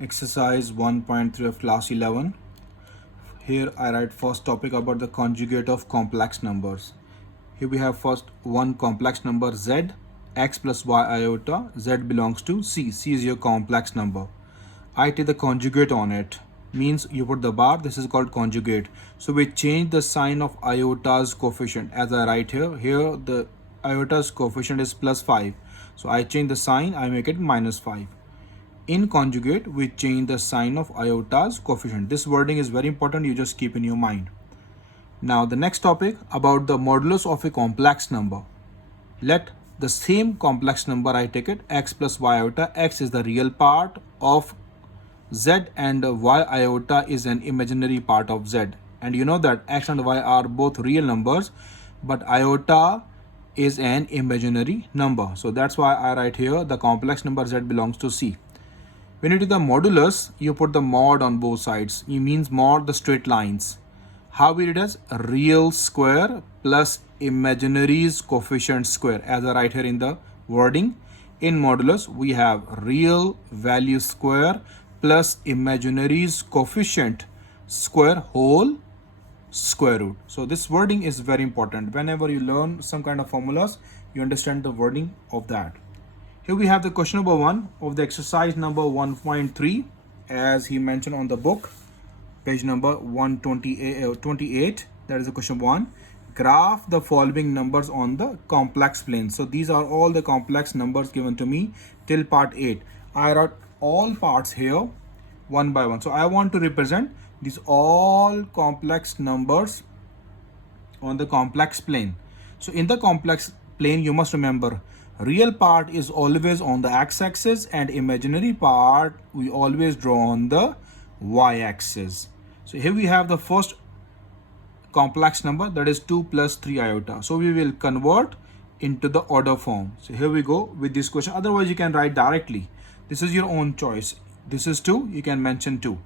Exercise 1.3 of class 11. Here I write first topic about the conjugate of complex numbers. Here we have first one complex number z, x plus y iota, z belongs to c. C is your complex number. I take the conjugate on it. Means you put the bar, this is called conjugate. So we change the sign of iota's coefficient as I write here. Here the iota's coefficient is plus 5. So I change the sign, I make it minus 5. In conjugate, we change the sign of iota's coefficient. This wording is very important, you just keep in your mind. Now the next topic about the modulus of a complex number. Let the same complex number I take it, x plus y iota. X is the real part of z and y iota is an imaginary part of z. And you know that x and y are both real numbers, but iota is an imaginary number. So that's why I write here the complex number z belongs to C. When you do the modulus, you put the mod on both sides. It means mod the straight lines. How we read it as real square plus imaginary's coefficient square. As I write here in the wording, in modulus we have real value square plus imaginary's coefficient square whole square root. So this wording is very important. Whenever you learn some kind of formulas, you understand the wording of that. Here we have the question number 1 of the exercise number 1.3 as he mentioned on the book, page number 128. That is the question 1. Graph the following numbers on the complex plane. So these are all the complex numbers given to me till part 8. I wrote all parts here one by one. So I want to represent these all complex numbers on the complex plane. So in the complex plane, you must remember real part is always on the x-axis and imaginary part we always draw on the y-axis. So here we have the first complex number, that is 2 plus 3 iota. So we will convert into the order form. So here we go with this question. Otherwise you can write directly. This is your own choice. This is 2, you can mention 2.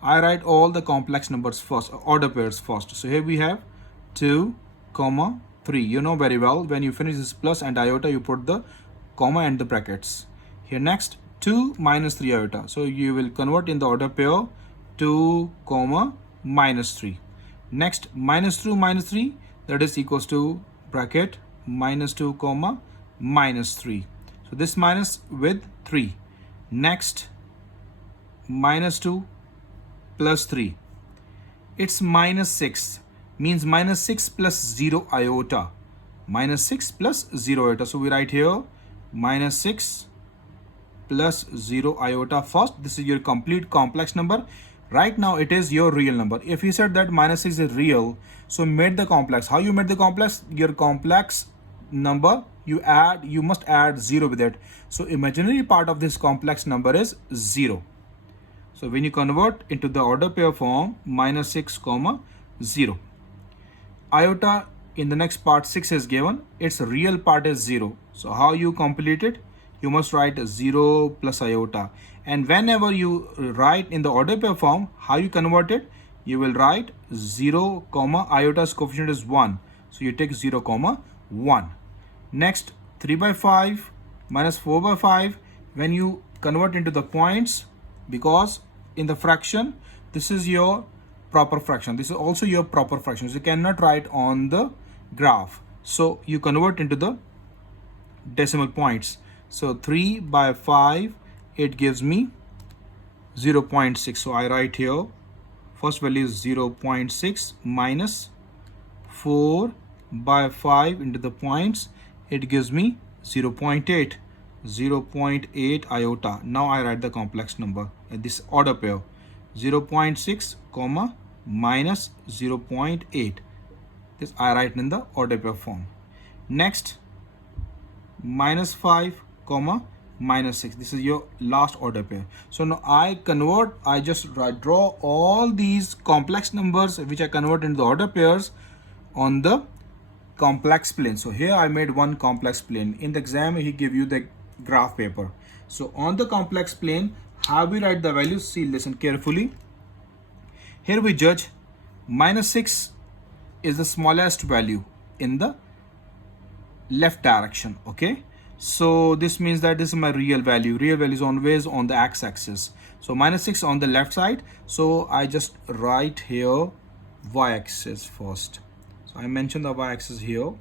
I write all the complex numbers first, order pairs first. So here we have 2, 3. You know very well, when you finish this plus and iota, you put the comma and the brackets. Here next 2 minus 3 iota. So you will convert in the order pair 2, minus 3. Next minus 2 minus 3, that is equals to bracket minus 2, minus 3. So this minus with 3. Next minus 2 plus 3. It's minus 6. Means minus 6 plus 0 iota. Minus 6 plus 0 iota. So we write here minus 6 plus 0 iota first. This is your complete complex number. Right now it is your real number. If you said that minus 6 is real, so made the complex. How you made the complex? Your complex number, you must add 0 with it. So imaginary part of this complex number is 0. So when you convert into the order pair form, minus 6, 0. Iota in the next part 6 is given, its real part is 0. So how you complete it? You must write 0 plus iota. And whenever you write in the order pair form, how you convert it? You will write 0, iota's coefficient is 1. So you take 0, 1. Next 3 by 5 minus 4 by 5. When you convert into the points, because in the fraction, this is your proper fraction. This is also your proper fraction. So you cannot write on the graph. So you convert into the decimal points. So 3 by 5, it gives me 0.6. So I write here, first value is 0.6 minus 4 by 5 into the points. It gives me 0.8. 0.8 iota. Now I write the complex number in this order pair. 0.6, minus 0.8. This I write in the order pair form. Next minus 5, minus 6. This is your last order pair. So now I just draw all these complex numbers which I convert into the order pairs on the complex plane. So here I made one complex plane. In the exam he give you the graph paper. So on the complex plane, how we write the values? See, listen carefully. Here we judge minus 6 is the smallest value in the left direction. Okay, so this means that this is my real value. Real value is always on the x-axis. So minus 6 on the left side. So I just write here y-axis first. So I mention the y-axis here.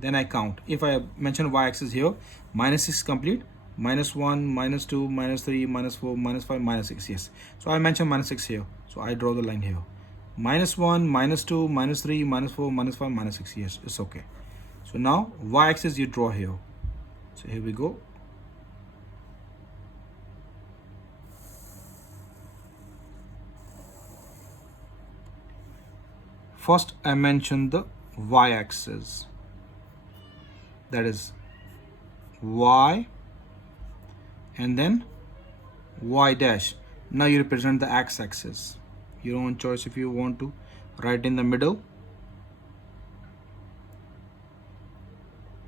Then I count. If I mention y-axis here, minus 6 complete, minus 1, minus 2, minus 3, minus 4, minus 5, minus 6. Yes. So I mention minus 6 here. So I draw the line here. Minus 1, minus 2, minus 3, minus 4, minus 5, minus 6. Yes, it's okay. So now y-axis you draw here. So here we go. First I mention the y-axis. That is y and then y dash. Now you represent the x-axis. Your own choice if you want to write in the middle.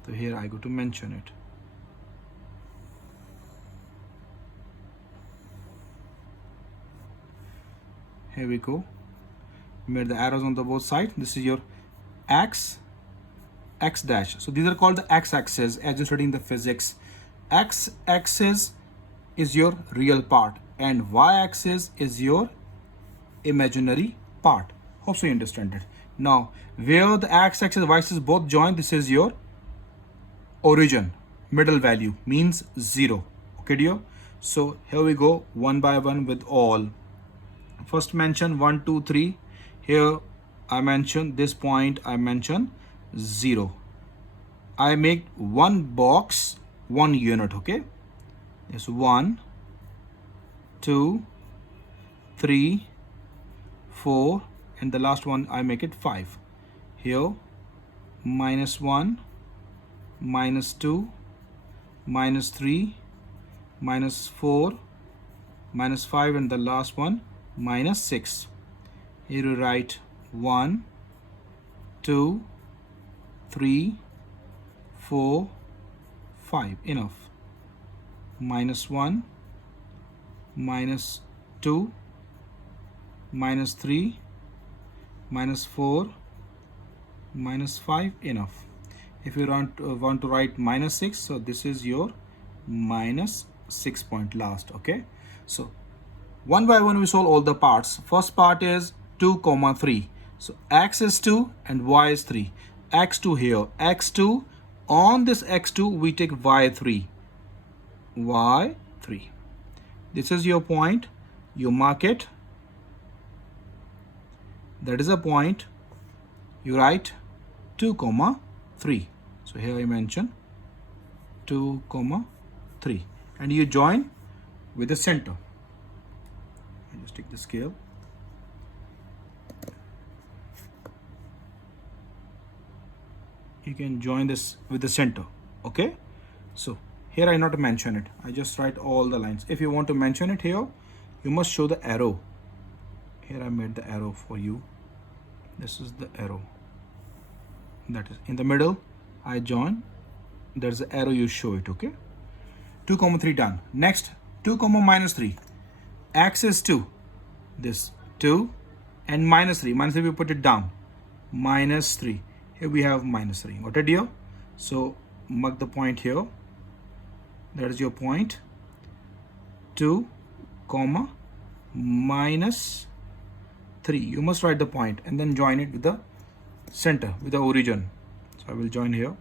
So here I go to mention it. Here we go. Made the arrows on the both sides. This is your x dash. So these are called the x-axis as you studying the physics. X-axis is your real part and y-axis is your imaginary part. Hope so you understand it. Now where the x-axis and y-axis both join, this is your origin. Middle value means 0. Okay dear. So here we go one by one with all. First mention 1, 2, 3. Here I mention this point, I mention 0. I make one box, one unit. Okay, it's 1, 2, 3, 4, and the last one I make it 5. Here minus 1, minus 2, minus 3, minus 4, minus 5, and the last one minus 6. Here you write 1, 2, 3, 4, 5. Enough. Minus 1, minus 2, minus 3, minus 4, minus 5. Enough. If you want to write minus 6, so this is your minus 6 point last. Okay, so one by one we solve all the parts. First part is 2, 3. So x is 2 and y is 3. x2 here, x2, on this x2 we take y3. y3. This is your point. You mark it. That is a point. You write 2, 3. So here I mention 2, 3. And you join with the center. I just take the scale. You can join this with the center. Okay, so here I not mention it. I just write all the lines. If you want to mention it here, you must show the arrow. Here I made the arrow for you. This is the arrow. That is in the middle. I join. There's the arrow. You show it. Okay. 2, 3 done. Next 2, minus 3. X is 2. This 2 and minus 3. Minus 3 we put it down. Minus 3. Here we have minus 3. Got it here? So mark the point here. That is your point. 2, minus 3. You must write the point and then join it with the center, with the origin. So I will join here.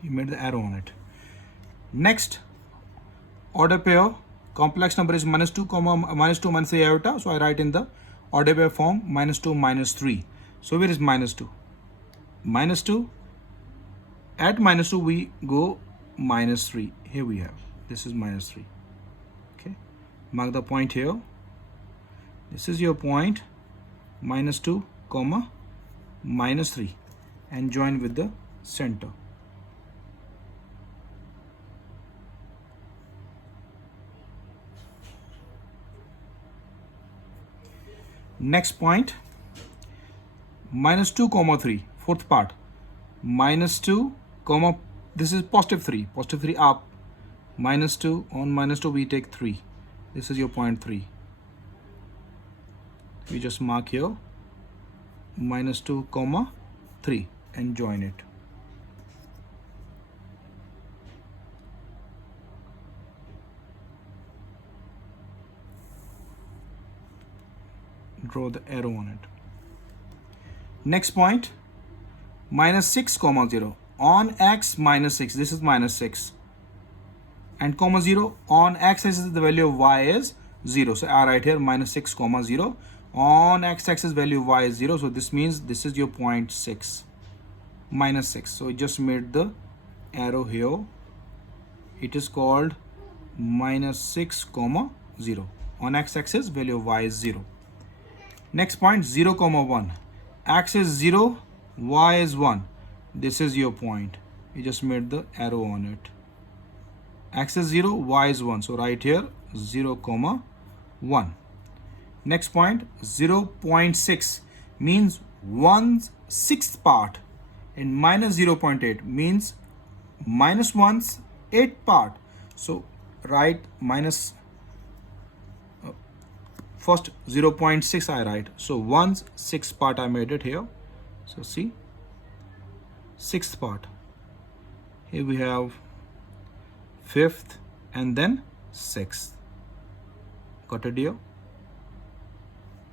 You made the arrow on it. Next, order pair. Complex number is minus 2, minus 2, minus 3 iota. So I write in the order pair form minus 2, minus 3. So where is minus 2? Minus 2. At minus 2 we go minus 3. Here we have. This is minus 3. Okay. Mark the point here. This is your point. Minus 2, minus 3. And join with the center. Next point, minus 2, 3, fourth part. Minus 2, this is positive 3. Positive 3 up. Minus 2, on minus 2 we take 3. This is your point 3. We just mark here. minus 2 comma 3 and join it. Draw the arrow on it. Next point, minus 6 comma 0 on x minus 6, this is minus 6, and comma 0 on x-axis the value of y is 0, so I write here minus 6 comma 0 on x-axis value of y is 0, so this means this is your point 6 minus 6, so I just made the arrow here. It is called minus 6 comma 0 on x-axis value of y is 0. Next point, 0 comma 1, x is 0, y is 1, this is your point. You just made the arrow on it. X is 0, y is 1, so right here 0 comma 1. Next point, 0.6 means 1/6 part, and minus 0.8 means minus 1/8 part. So write minus first 0.6 I write, so 1/6 part I made it here. So see, 6th part. Here we have 5th and then 6th. Got it here?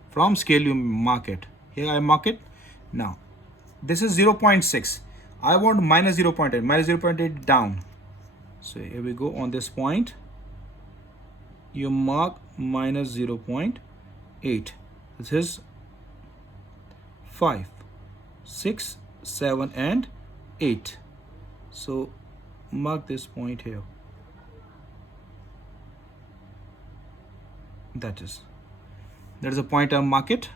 From scale you mark it. Here I mark it. Now this is 0.6. I want minus 0.8. Minus 0.8 down. So here we go on this point. You mark minus 0.8. This is 5, 6, 7 and 8. So mark this point here. That is a point I mark it.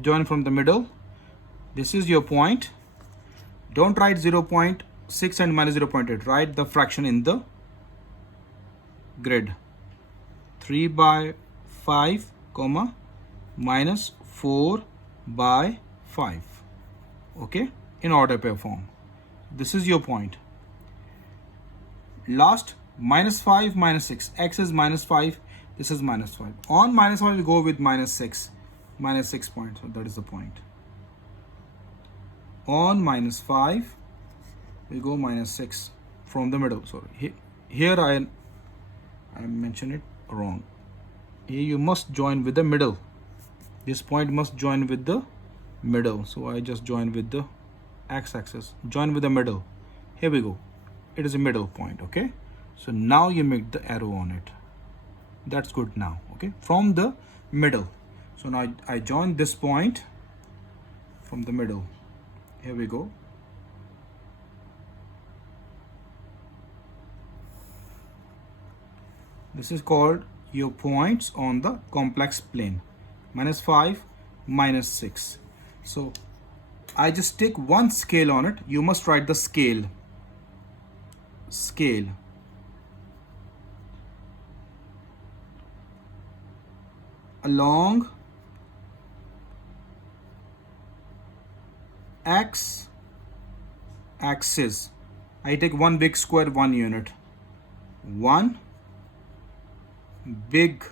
Join from the middle. This is your point. Don't write 0.6 and minus 0.8. Write the fraction in the grid. 3 by 5 comma minus 4 by 5. Okay, in order pair form. This is your point. Last, minus 5 minus 6. X is minus 5, this is minus 5. On minus 5 we go with minus 6. Minus 6 points, so that is the point. On minus 5 we go minus 6 from the middle. Sorry, here I mentioned it wrong. Here you must join with the middle. This point must join with the middle, so I just join with the x-axis. Join with the middle. Here we go. It is a middle point. Okay, so now you make the arrow on it. That's good now. Okay, from the middle. So now I join this point from the middle. Here we go. This is called your points on the complex plane. Minus 5, minus 6. So I just take one scale on it. You must write the scale. Scale. Along x axis. I take one big square, 1 unit. One big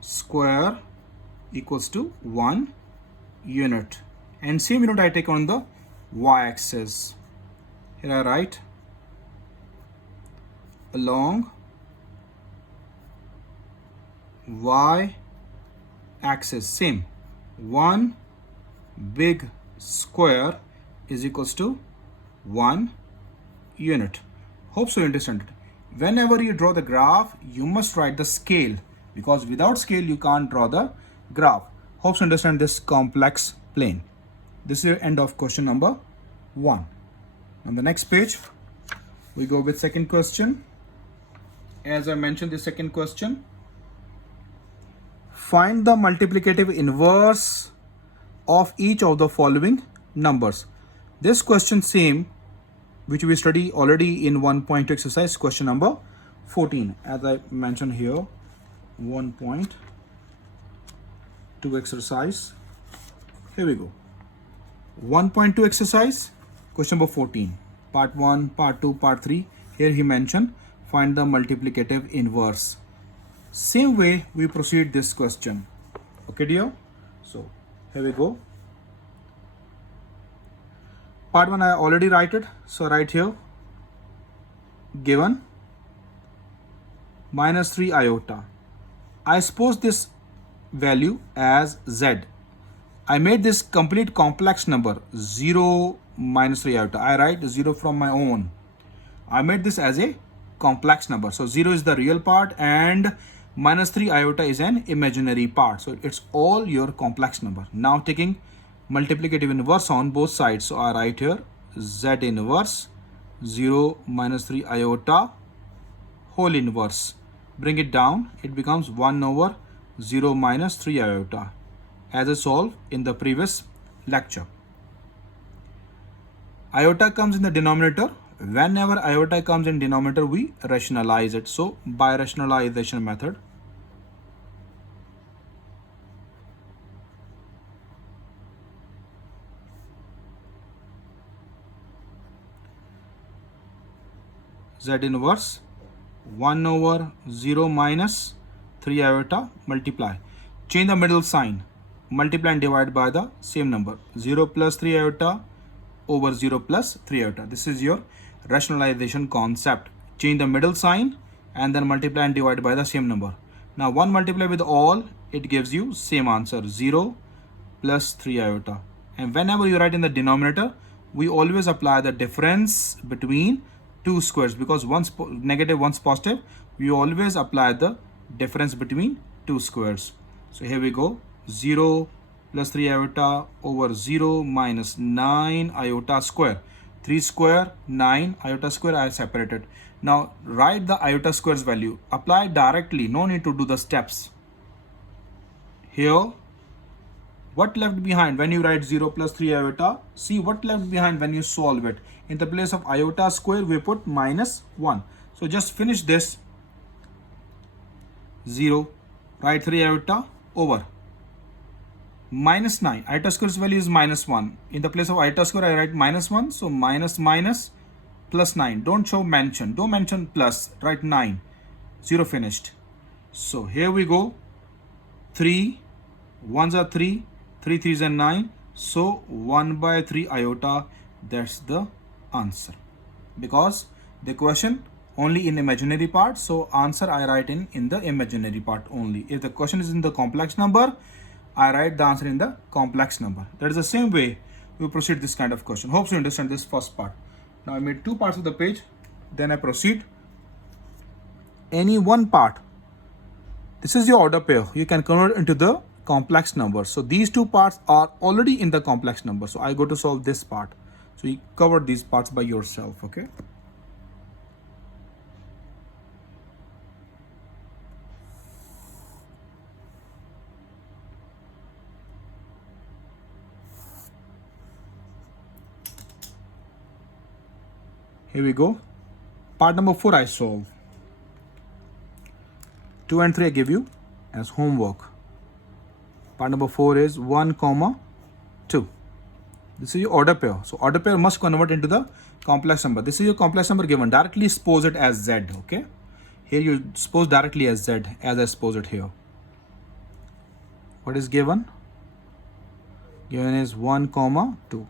square equals to 1 unit. And same unit I take on the y-axis. Here I write along y-axis. Same. 1 big square is equals to 1 unit. Hope so you understand it. Whenever you draw the graph, you must write the scale, because without scale you can't draw the graph. Hope you understand this complex plane. This is the end of question number 1. On the next page, we go with second question. As I mentioned, the second question. Find the multiplicative inverse of each of the following numbers. This question same which we study already in 1.2 exercise, question number 14. As I mentioned here, 1.2 exercise. Here we go. 1.2 exercise, question number 14. Part 1, part 2, part 3. Here he mentioned find the multiplicative inverse. Same way we proceed this question. Okay dear, so here we go. Part 1 I already write it, so right here given minus 3 iota. I suppose this value as z. I made this complete complex number 0 minus 3 iota. I write 0 from my own. I made this as a complex number. So 0 is the real part and minus 3 iota is an imaginary part. So it's all your complex number. Now taking multiplicative inverse on both sides. So I write here z inverse 0 minus 3 iota whole inverse. Bring it down. It becomes 1 over 0 minus 3 iota as I solved in the previous lecture. Iota comes in the denominator. Whenever iota comes in denominator, we rationalize it. So by rationalization method, z inverse 1 over 0 minus 3 iota multiply. Change the middle sign. Multiply and divide by the same number. 0 plus 3 iota over 0 plus 3 iota. This is your rationalization concept. Change the middle sign and then multiply and divide by the same number. Now 1 multiply with all, it gives you same answer 0 plus 3 iota. And whenever you write in the denominator, we always apply the difference between two squares, because one's negative, one's positive. We always apply the difference between two squares. So here we go, 0 plus 3 iota over 0 minus 9 iota square. 3 square, 9 iota square I separated. Now write the iota square's value. Apply directly, no need to do the steps. Here, what left behind when you write 0 plus 3 iota? See what left behind when you solve it. In the place of iota square, we put minus 1. So just finish this. 0, write 3 iota over minus 9. Iota square's value is minus 1. In the place of iota square, I write minus 1. So minus minus plus 9. Don't show mention. Don't mention plus. Write 9. 0 finished. So here we go. 3. 1s are 3. 3 3s are 9. So 1 by 3 iota. That's the answer. Because the question only in imaginary part. So answer I write in the imaginary part only. If the question is in the complex number, I write the answer in the complex number. That is the same way we proceed this kind of question. Hope you understand this first part. Now I made two parts of the page. Then I proceed. Any one part. This is your order pair. You can convert into the complex number. So these two parts are already in the complex number. So I go to solve this part. So you cover these parts by yourself. Okay. Here we go. Part number 4 I solve. 2 and 3 I give you as homework. Part number 4 is 1, 2. This is your order pair. So order pair must convert into the complex number. This is your complex number given. Directly suppose it as z. Okay. Here you suppose directly as z as I suppose it here. What is given? Given is 1, 2.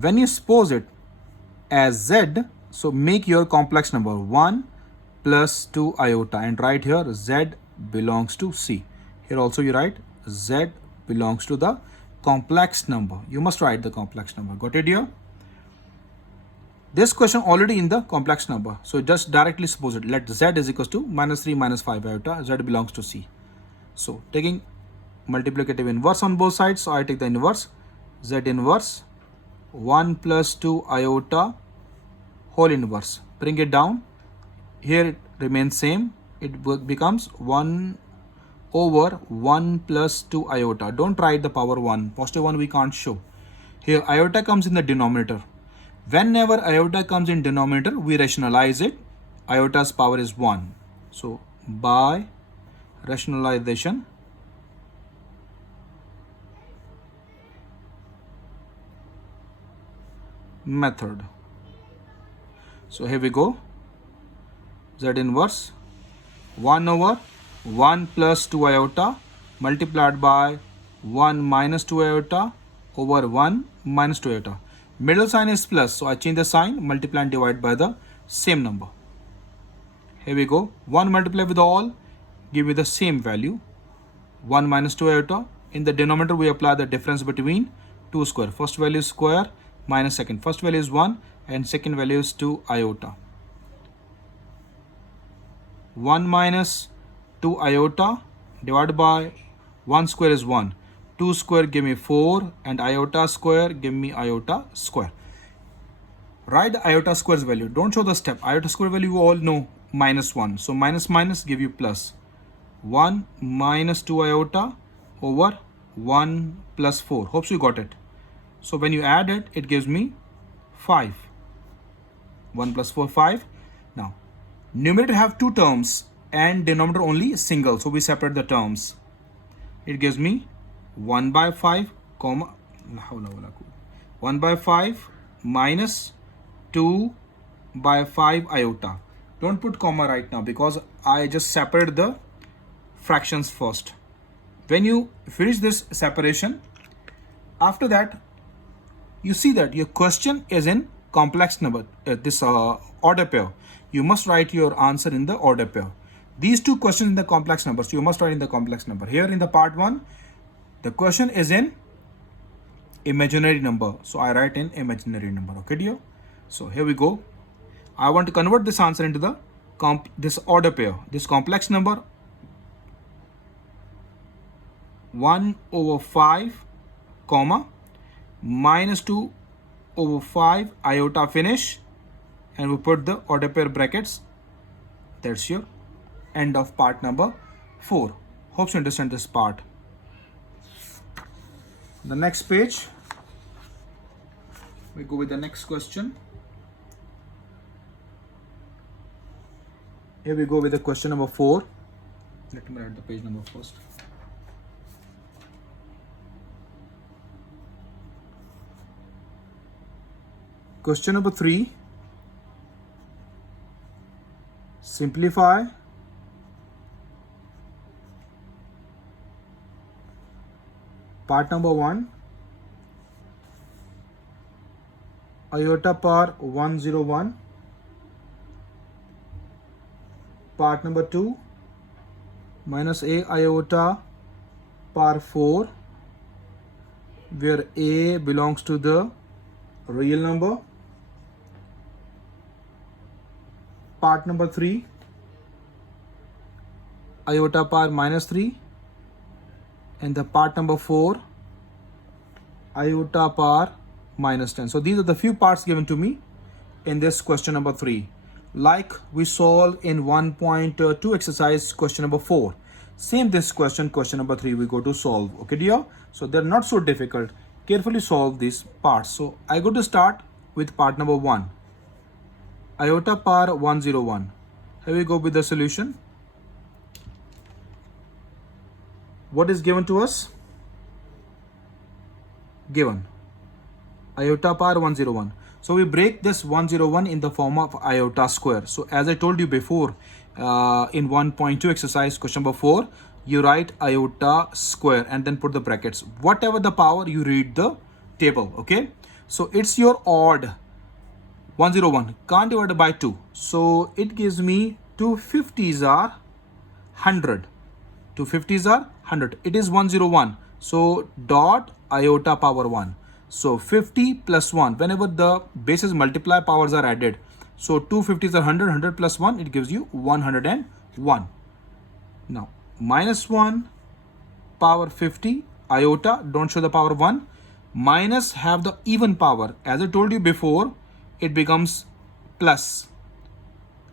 When you suppose it as z, so make your complex number 1 plus 2 iota and write here z belongs to c. Here also you write z belongs to the complex number. You must write the complex number. Got it here? This question already in the complex number. So just directly suppose it. Let z is equals to minus 3 minus 5 iota. Z belongs to c. So taking multiplicative inverse on both sides. So I take the inverse. Z inverse 1 plus 2 iota whole inverse. Bring it down. Here it remains same. It becomes 1 over 1 plus 2 iota. Don't write the power 1. Positive 1 we can't show. Here iota comes in the denominator. Whenever iota comes in denominator, we rationalize it. Iota's power is 1. So by rationalization, method. So here we go. Z inverse 1 over 1 plus 2 iota multiplied by 1 minus 2 iota over 1 minus 2 iota. Middle sign is plus, so I change the sign, multiply and divide by the same number. Here we go. 1 multiply with all, give me the same value. 1 minus 2 iota. In the denominator, we apply the difference between 2 square. First value is square minus second. First value is 1 and second value is 2 iota. 1 minus 2 iota divided by 1 square is 1. 2 square give me 4 and iota square give me iota square. Write the iota square's value. Don't show the step. Iota square value you all know, minus 1. So minus minus give you plus. 1 minus 2 iota over 1 plus 4. Hopes you got it. So when you add it, it gives me 5. 1 plus 4, 5. Now, numerator have two terms and denominator only single. So we separate the terms. It gives me 1 by 5, comma, 1 by 5 minus 2 by 5 iota. Don't put comma right now because I just separated the fractions first. When you finish this separation, after that, you see that your question is in complex number, order pair. You must write your answer in the order pair. These two questions in the complex numbers, you must write in the complex number. Here in the part 1, the question is in imaginary number. So I write in imaginary number. Okay, dear? So here we go. I want to convert this answer into the this order pair. This complex number 1 over 5, comma, minus 2 over 5 iota finish, and we put the order pair brackets. That's your end of part number 4. Hope you understand this part. The next page, we go with the next question. Here we go with the question number 4. Let me write the page number first. Question number 3. Simplify part number 1, iota power 101. Part number 2, minus a iota power 4, where a belongs to the real number. Part number 3, iota power minus 3. And the part number 4, iota power minus 10. So these are the few parts given to me in this question number 3. Like we solved in 1.2 exercise question number 4. Same this question number 3 we go to solve. Okay, dear? So they're not so difficult. Carefully solve these parts. So I go to start with part number 1. Iota power 101. Here we go with the solution. What is given to us? Given iota power 101. So we break this 101 in the form of iota square. So as I told you before, in 1.2 exercise question number 4, you write iota square and then put the brackets. Whatever the power, you read the table. Okay. So it's your odd 101. Can't divide it by 2. So it gives me 2 50s are 100. 2 50s are 100. It is 101. So dot iota power 1. So 50 plus 1. Whenever the bases multiply, powers are added. So 2 50s are 100. 100 plus 1, it gives you 101. Now minus 1 power 50 iota. Don't show the power 1. Minus have the even power. As I told you before, it becomes plus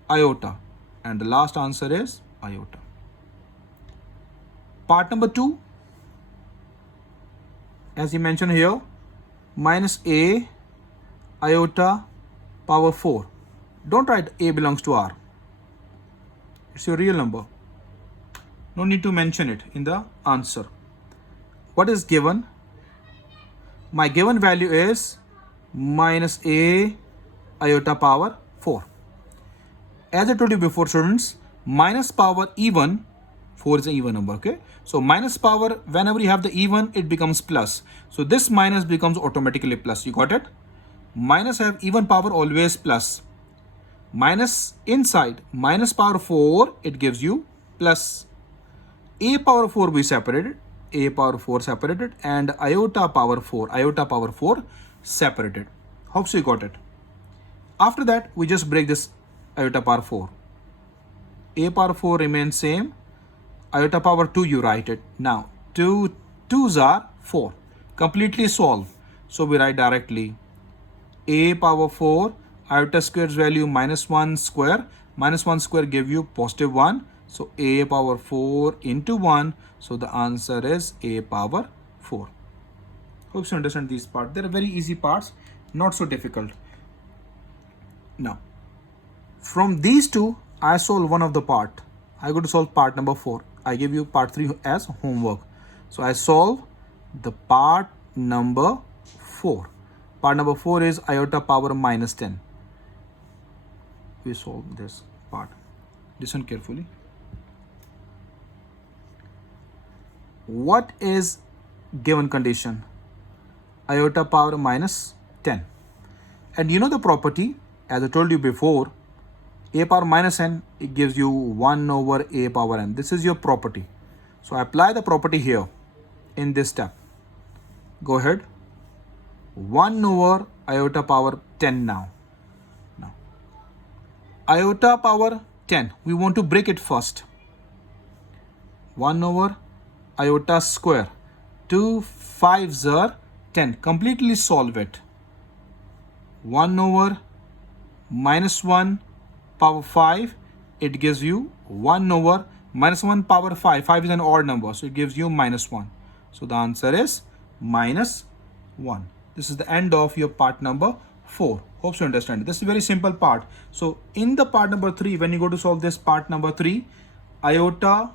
iota. And the last answer is iota. Part number 2, as he mentioned here, minus a iota power 4. Don't write a belongs to r. It's your real number. No need to mention it in the answer. What is given? My given value is minus a iota power 4. As I told you before, students, minus power even, 4 is an even number, okay? So minus power, whenever you have the even, it becomes plus. So this minus becomes automatically plus. You got it? Minus have even power, always plus. Minus inside, minus power 4, it gives you plus. A power 4 we separated, a power 4 separated, and iota power 4 separated. Hope so you got it. After that, we just break this iota power 4. A power 4 remains same. Iota power 2, you write it. Now, 2 2s are 4. Completely solve. So we write directly a power 4, iota square's value minus 1 square. Minus 1 square give you positive 1. So a power 4 into 1. So the answer is a power 4. Hope you understand these parts. They're very easy parts, not so difficult. Now, from these two, I solve one of the part. I go to solve part number 4. I give you part 3 as homework. So I solve the part number 4. Part number 4 is iota power minus 10. We solve this part. Listen carefully. What is given condition? Iota power minus 10. And you know the property, as I told you before, a power minus n, it gives you 1 over a power n. This is your property. So I apply the property here in this step. Go ahead. 1 over iota power 10 now. Iota power 10, we want to break it first. 1 over iota square. 2 5s are 10. Completely solve it. 1 over minus 1 power 5, it gives you 1 over minus 1 power 5. 5 is an odd number, so it gives you minus 1. So the answer is minus 1. This is the end of your part number 4. Hope you understand. This is a very simple part. So in the part number 3, when you go to solve this part number 3, iota,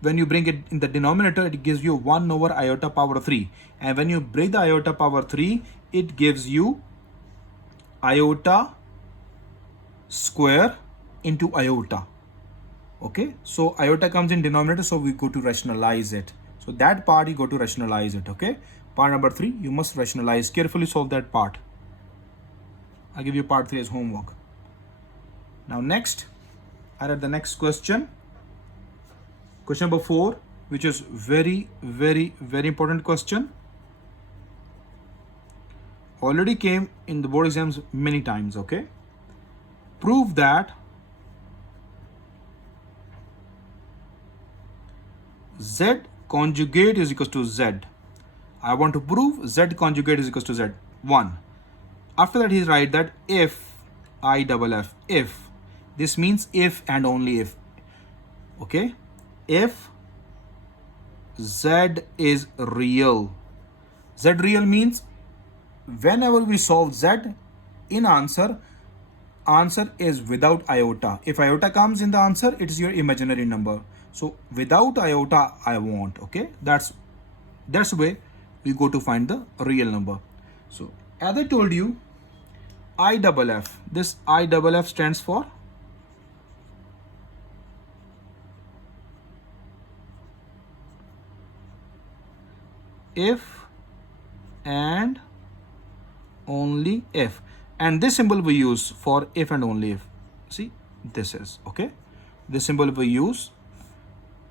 when you bring it in the denominator, it gives you 1 over iota power 3. And when you break the iota power 3, it gives you iota square into iota. Okay, so iota comes in denominator, so we go to rationalize it. So that part you go to rationalize it. Okay, part number 3, you must rationalize. Carefully solve that part. I'll give you part 3 as homework. Now next, I read the next question. Question number 4, which is very important question. Already came in the board exams many times. Okay, prove that Z conjugate is equals to Z. I want to prove Z conjugate is equals to Z. 1. After that, he's write that if if, this means if and only if. Okay, if Z is real. Z real means whenever we solve Z in answer is without iota. If iota comes in the answer, it is your imaginary number. So without iota, I want. Okay, that's the way we go to find the real number. So as I told you, IFF. This IFF stands for if and only if, and this symbol we use for if and only if. See, this is okay. This symbol we use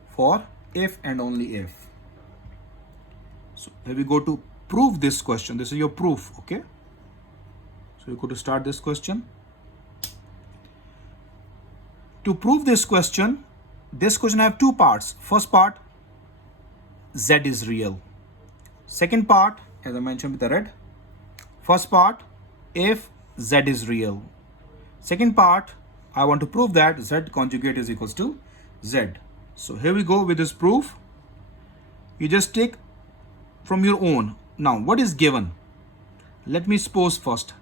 for if and only if. So here we go to prove this question. This is your proof. Okay, so you go to start this question. To prove this question have two parts. First part, Z is real. Second part, as I mentioned with the red, first part, if Z is real. Second part, I want to prove that Z conjugate is equals to Z. So here we go with this proof. You just take from your own. Now, what is given? Let me suppose first.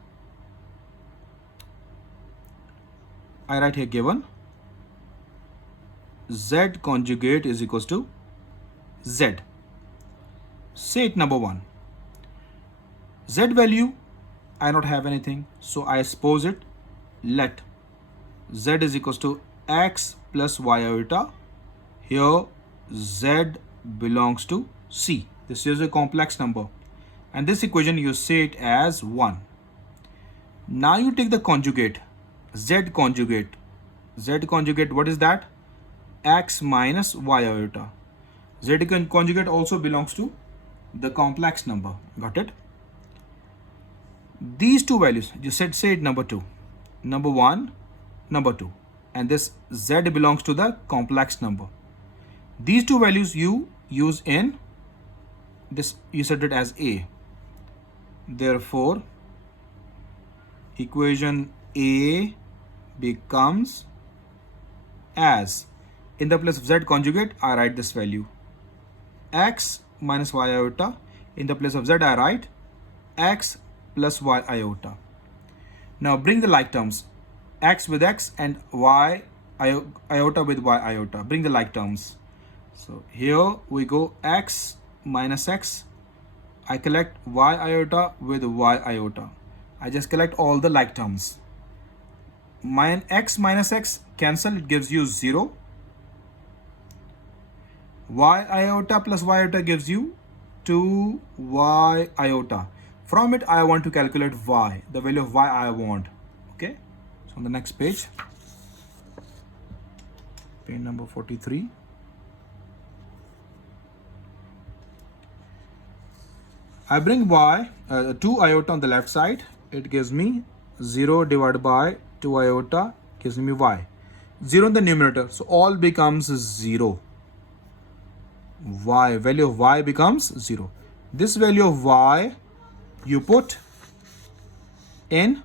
I write here given Z conjugate is equals to Z. Say it number 1. Z value, I don't have anything, so I suppose it. Let z is equals to x plus y iota. Here z belongs to C. This is a complex number. And this equation you say it as 1. Now you take the conjugate, z conjugate. Z conjugate, what is that? X minus y iota. Z conjugate also belongs to the complex number. Got it? These two values, you say it number 2. Number 1, number 2. And this z belongs to the complex number. These two values you use in this, you set it as A. Therefore, equation A becomes as, in the place of z conjugate, I write this value. X minus y iota. In the place of z, I write x plus y iota. Now bring the like terms. X with x and y iota with y iota. Bring the like terms. So here we go x minus x. I collect y iota with y iota. I just collect all the like terms. X minus x cancel, it gives you 0. Y iota plus y iota gives you 2y iota. From it, I want to calculate y, the value of y I want. Okay. So on the next page, page number 43. I bring y, 2 iota on the left side. It gives me 0 divided by 2 iota, gives me y. 0 in the numerator, so all becomes 0. Y, value of y becomes 0. This value of y you put in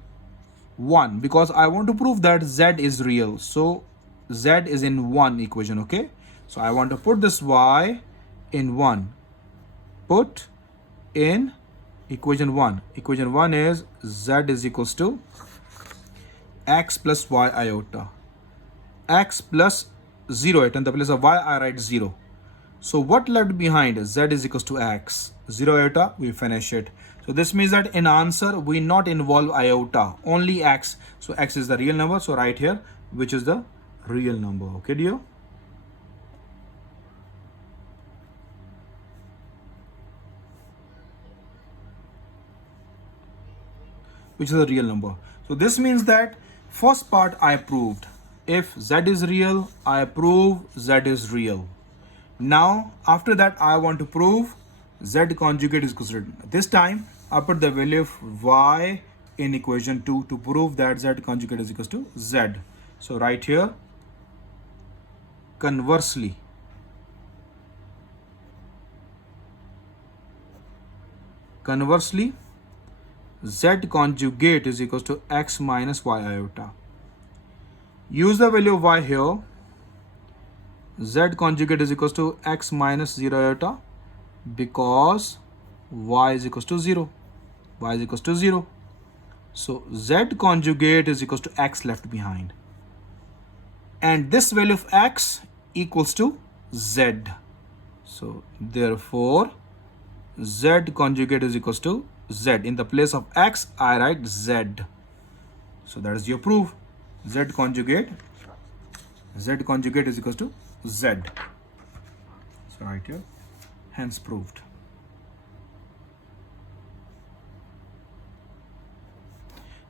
1 because I want to prove that z is real. So z is in 1 equation, okay? So I want to put this y in 1. Put in equation 1. Equation 1 is z is equals to x plus y iota. X plus 0 iota. In the place of y, I write 0. So what left behind? Z is equals to x. 0 iota, we finish it. So this means that in answer, we not involve iota, only x. So x is the real number. So right here, which is the real number. Okay, dear? Which is the real number. So this means that first part I proved. If z is real, I prove z is real. Now, after that, I want to prove z conjugate is equal to. This time, I put the value of y in equation 2 to prove that z conjugate is equal to z. So right here, conversely, z conjugate is equal to x minus y iota. Use the value of y here. Z conjugate is equal to x minus 0 iota because y is equal to 0. Y is equal to 0. So z conjugate is equal to x left behind. And this value of x equals to z. So therefore, z conjugate is equals to z. In the place of x, I write z. So that is your proof. Z conjugate is equals to z. So right here, hence proved.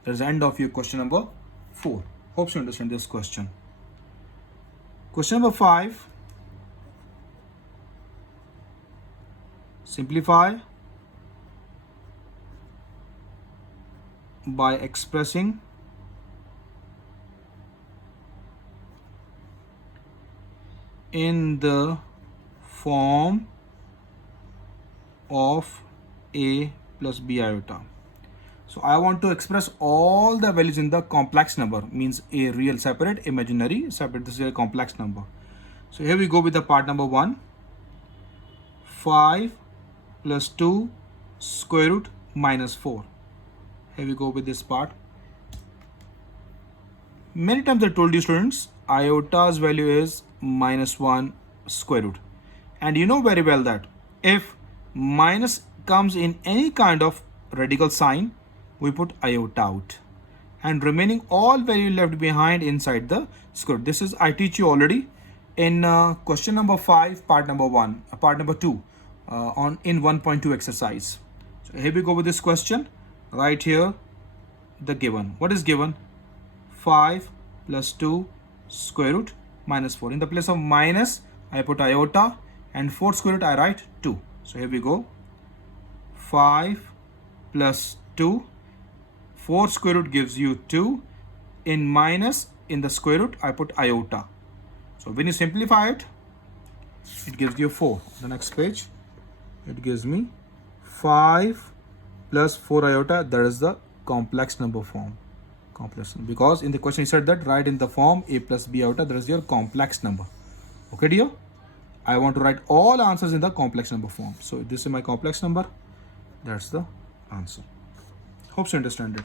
That is the end of your question number 4. Hope you understand this question. Question number 5. Simplify by expressing in the form of a plus b iota. So I want to express all the values in the complex number, means a real separate, imaginary separate. This is a complex number. So here we go with the part number 1. 5 plus 2 square root minus 4. Here we go with this part. Many times I told you students, iota's value is minus 1 square root. And you know very well that if minus comes in any kind of radical sign, we put iota out. and remaining all value left behind inside the square root. This is I teach you already in question number 5, part number 1, part number 2 on in 1.2 exercise. So here we go with this question. Right here, the given. What is given? 5 plus 2 square root minus 4. In the place of minus, I put iota, and 4 square root I write 2. So here we go. 5 plus 2. 4 square root gives you 2. In minus, in the square root, I put iota. So when you simplify it, it gives you 4. The next page, it gives me 5 plus 4 iota. That is the complex number form. Complex, because in the question he said that write in the form a plus b iota. That is your complex number. Okay, dear? I want to write all answers in the complex number form. So this is my complex number. That's the answer. Hope you understand it.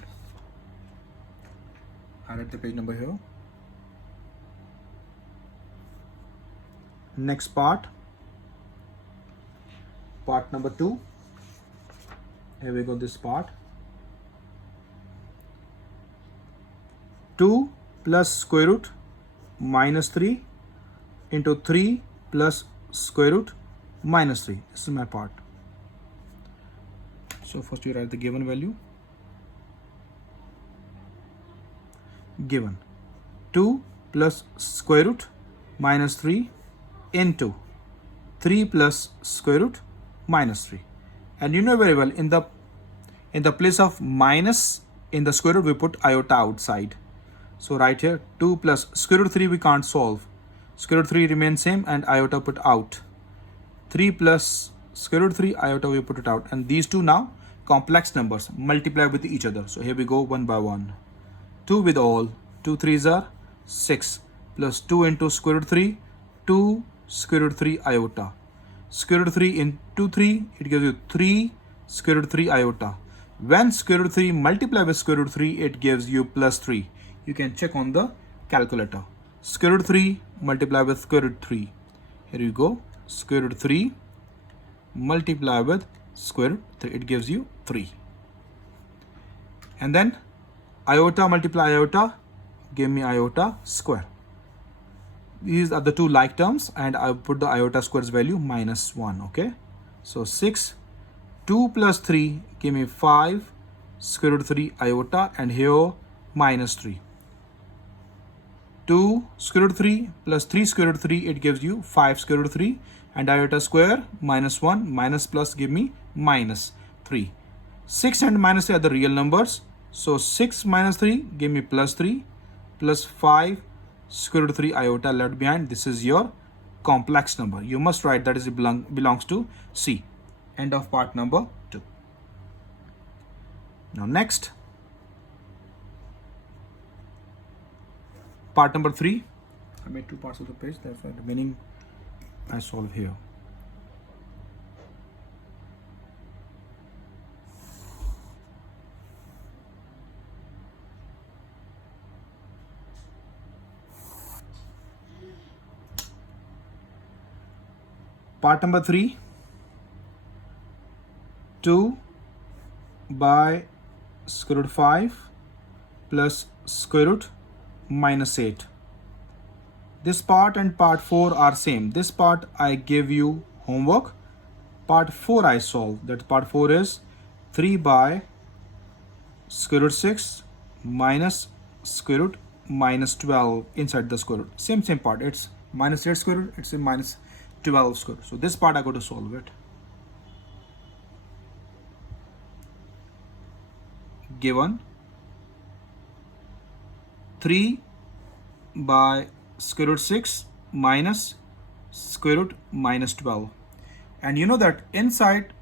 I write the page number here. Next part number 2. Here we go, this part. 2 plus square root minus 3 into 3 plus square root minus 3. This is my part. So first you write the given value. Given 2 plus square root minus 3 into 3 plus square root minus 3. And you know very well, in the place of minus in the square root we put iota outside. So right here, 2 plus square root 3 we can't solve. Square root 3 remains same and iota put out. 3 plus square root 3 iota we put it out. And these two now complex numbers multiply with each other. So here we go one by one. 2 with all. 2 3s are 6 plus 2 into square root 3, 2 square root 3 iota. Square root 3 into 3, it gives you 3 square root 3 iota. When square root 3 multiply with square root 3, it gives you plus 3. You can check on the calculator. Square root 3 multiply with square root 3. Here you go. Square root 3 multiply with square root 3. It gives you 3. And then iota multiply iota, give me iota square. These are the two like terms, and I put the iota square's value minus 1. Okay. So 6. 2 plus 3 give me 5 square root 3 iota, and here minus 3. 2 square root 3 plus 3 square root 3, it gives you 5 square root 3, and iota square minus 1 minus plus give me minus 3. 6 and minus 3 are the real numbers. So 6 minus 3 give me plus 3 plus 5 square root 3 iota left behind. This is your complex number. You must write that is belongs to C. End of part number 2. Now next, part number 3. I made 2 parts of the page, that's why the remaining I solve here. Part number 3. 2 by square root 5 plus square root minus 8. This part and part 4 are same. This part I give you homework. Part 4 I solve. That part 4 is 3 by square root 6 minus square root minus 12 inside the square root. Same part. It's minus 8 square root. It's a minus 12 square root. So this part I got to solve it. Given 3 by square root 6 minus square root minus 12. And you know that inside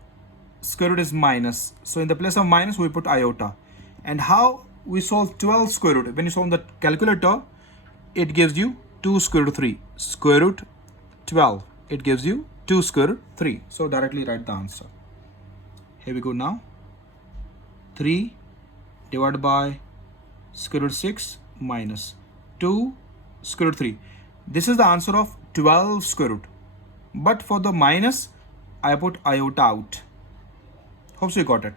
square root is minus. So in the place of minus, we put iota. And how we solve 12 square root? When you solve the calculator, it gives you 2 square root 3. Square root 12. It gives you 2 square root 3. So directly write the answer. Here we go now. 3 divided by square root 6 minus 2 square root 3. This is the answer of 12 square root. But for the minus, I put iota out. Hope so you got it.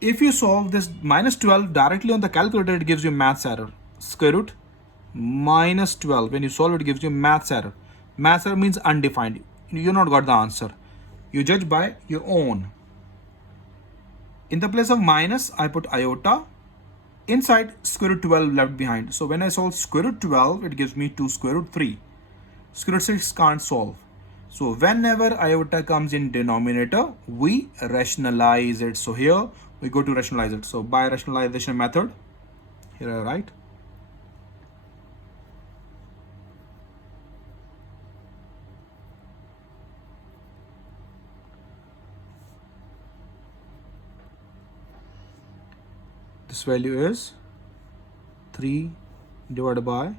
If you solve this minus 12 directly on the calculator, it gives you maths error. Square root minus 12. When you solve it, gives you maths error. Maths error means undefined. You not got the answer. You judge by your own. In the place of minus, I put iota. Inside, square root 12 left behind. So when I solve square root 12, it gives me 2 square root 3. Square root 6 can't solve. So whenever iota comes in denominator, we rationalize it. So here we go to rationalize it. So by rationalization method, here I write this value is 3 divided by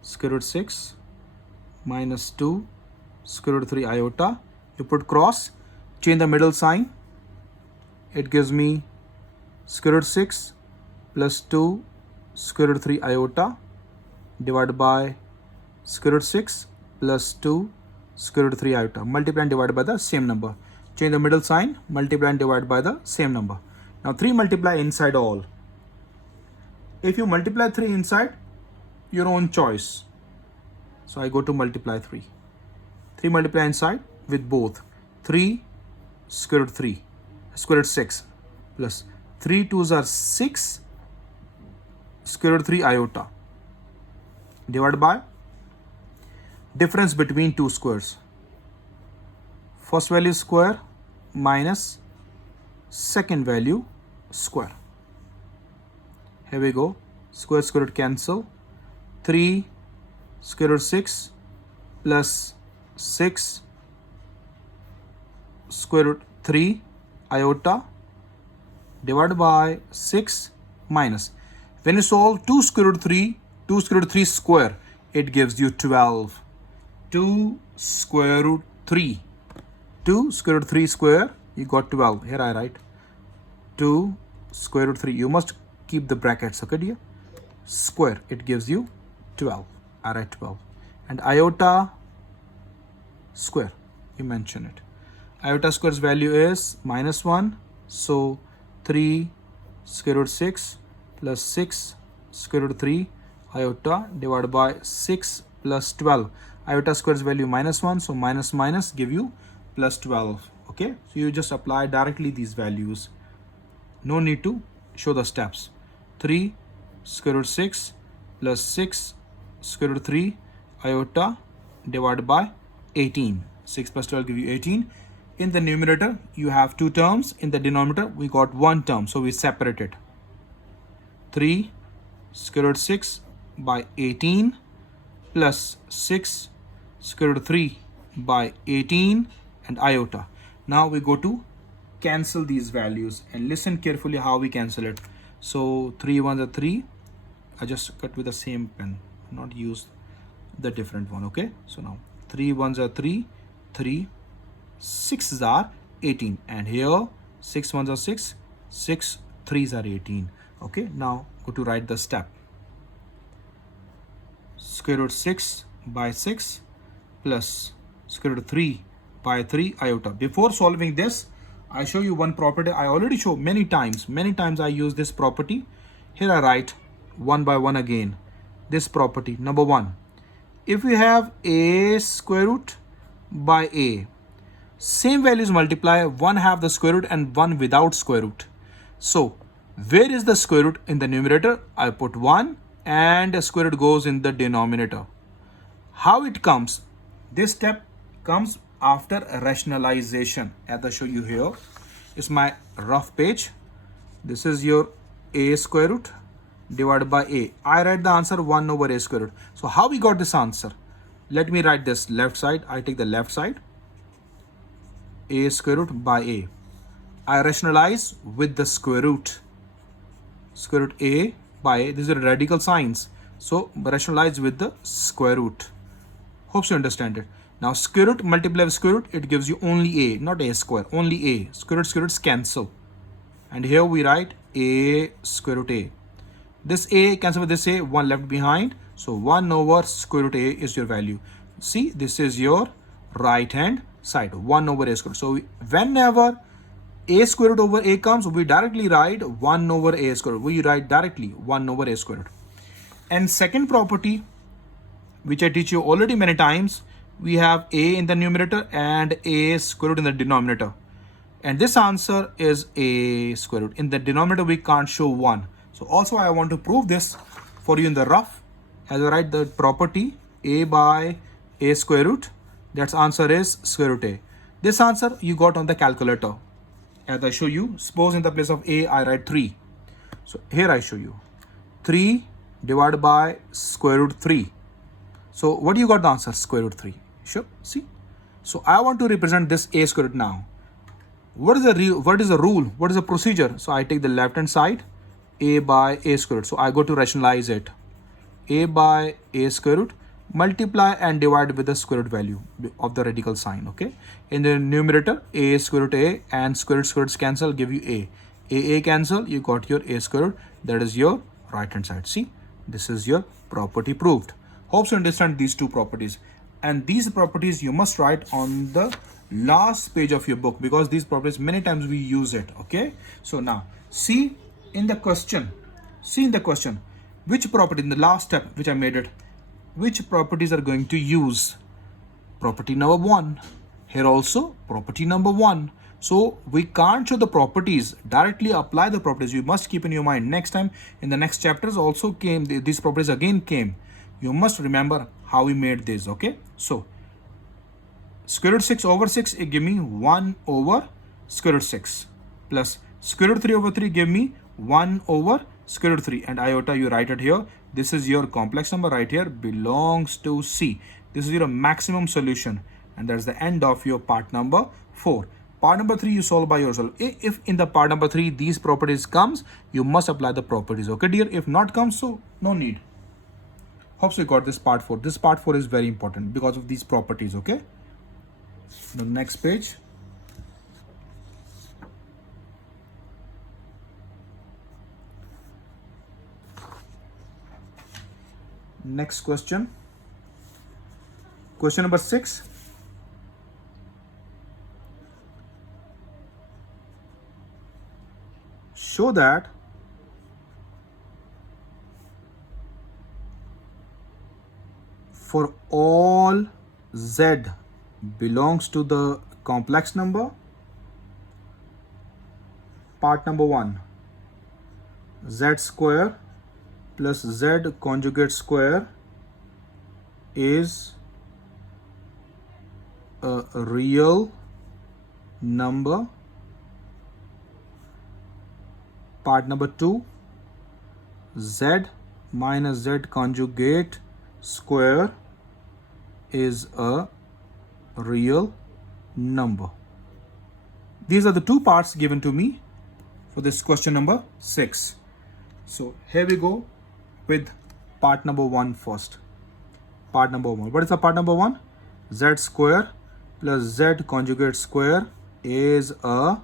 square root 6 minus 2 square root 3 iota. You put cross, change the middle sign. It gives me square root 6 plus 2 square root 3 iota divided by square root 6 plus 2 square root 3 iota. Multiply and divide by the same number. Change the middle sign, multiply and divide by the same number. Now 3 multiply inside all. If you multiply 3 inside, your own choice. So I go to multiply 3. 3 multiply inside with both. 3 square root 3 square root 6 plus 3 2s are 6 square root 3 iota divided by difference between two squares. First value square minus second value square. Here we go. Square square root cancel. 3 square root 6 plus 6 square root 3 iota divided by 6 minus. When you solve 2 square root 3, 2 square root 3 square, it gives you 12. 2 square root 3. 2 square root 3 square, you got 12. Here I write 2 square root 3. You must keep the brackets, okay dear? Square, it gives you 12. I write 12. And iota square, you mention it. Iota square's value is minus 1. So 3 square root 6 plus 6 square root 3 iota divided by 6 plus 12. Iota square's value minus 1. So minus minus give you plus 12. Okay. So you just apply directly these values. No need to show the steps. 3 square root 6 plus 6 square root 3 iota divided by 18. 6 plus 12 give you 18. In the numerator, you have two terms. In the denominator, we got one term. So we separate it. 3 square root 6 by 18 plus 6 square root 3 by 18 and iota. Now we go to cancel these values and listen carefully how we cancel it. So 3 1s are 3. I just cut with the same pen, not use the different one. Okay. So now 3 1s are 3, 3. 6s are 18, and here 6 1s are 6, 6 3s are 18. Okay, now go to write the step. Square root 6 by 6 plus square root 3 by 3 iota. Before solving this, I show you one property I already showed many times. Many times I use this property. Here I write one by one again. This property, number 1. If we have a square root by a, same values multiply, one have the square root and one without square root. So where is the square root in the numerator? I put 1 and a square root goes in the denominator. How it comes? This step comes after rationalization. As I show you here, is my rough page. This is your a square root divided by a. I write the answer 1 over a square root. So how we got this answer? Let me write this left side. I take the left side. A square root by a. I rationalize with the square root. Square root a by a. These are radical signs. So rationalize with the square root. Hope you understand it. Now square root multiply with square root, it gives you only a, not a square, only a. Square roots cancel. And here we write a square root a. This a cancel with this a, 1 left behind. So 1 over square root a is your value. See, this is your right hand side, 1 over a square. So whenever a square root over a comes, we directly write 1 over a square root. We write directly 1 over a square root. And second property, which I teach you already many times, we have a in the numerator and a square root in the denominator. And this answer is a square root. In the denominator, we can't show 1. So also I want to prove this for you in the rough. As I write the property a by a square root, that's answer is square root a. This answer you got on the calculator. As I show you, suppose in the place of a, I write 3. So here I show you 3 divided by square root 3. So what you got the answer? Square root 3. Sure, see? So I want to represent this a square root now. What is the rule? What is the procedure? So I take the left hand side, a by a square root. So I go to rationalize it. A by a square root, multiply and divide with the square root value of the radical sign. Okay. In the numerator, a square root a and square roots cancel, give you a. A cancel, you got your a square root. That is your right hand side. See, this is your property proved. Hope you understand these two properties. And these properties you must write on the last page of your book, because these properties many times we use it. Okay. So now see in the question, which property in the last step which I made it, which properties are going to use? Property number 1. Here also property number 1. So we can't show the properties, directly apply the properties. You must keep in your mind next time in the next chapters also came, these properties again came. You must remember how we made this. Okay. So square root 6 over 6, it give me 1 over square root 6 plus square root 3 over 3 give me 1 over square root 3, and iota you write it here. This is your complex number right here, belongs to C. This is your maximum solution, and that's the end of your part number 4. Part number 3 you solve by yourself. If in the part number 3 these properties comes, you must apply the properties. Okay dear, if not comes, so no need. Hope you got this part 4. This part 4 is very important because of these properties. Okay. The next page. Next question. Question number 6. Show that for all z belongs to the complex number, part number 1, z square plus z conjugate square is a real number. Part number 2, z minus z conjugate square is a real number. These are the two parts given to me for this question number 6. So here we go with part number 1 first. Part number 1. What is the part number 1? Z square plus z conjugate square is a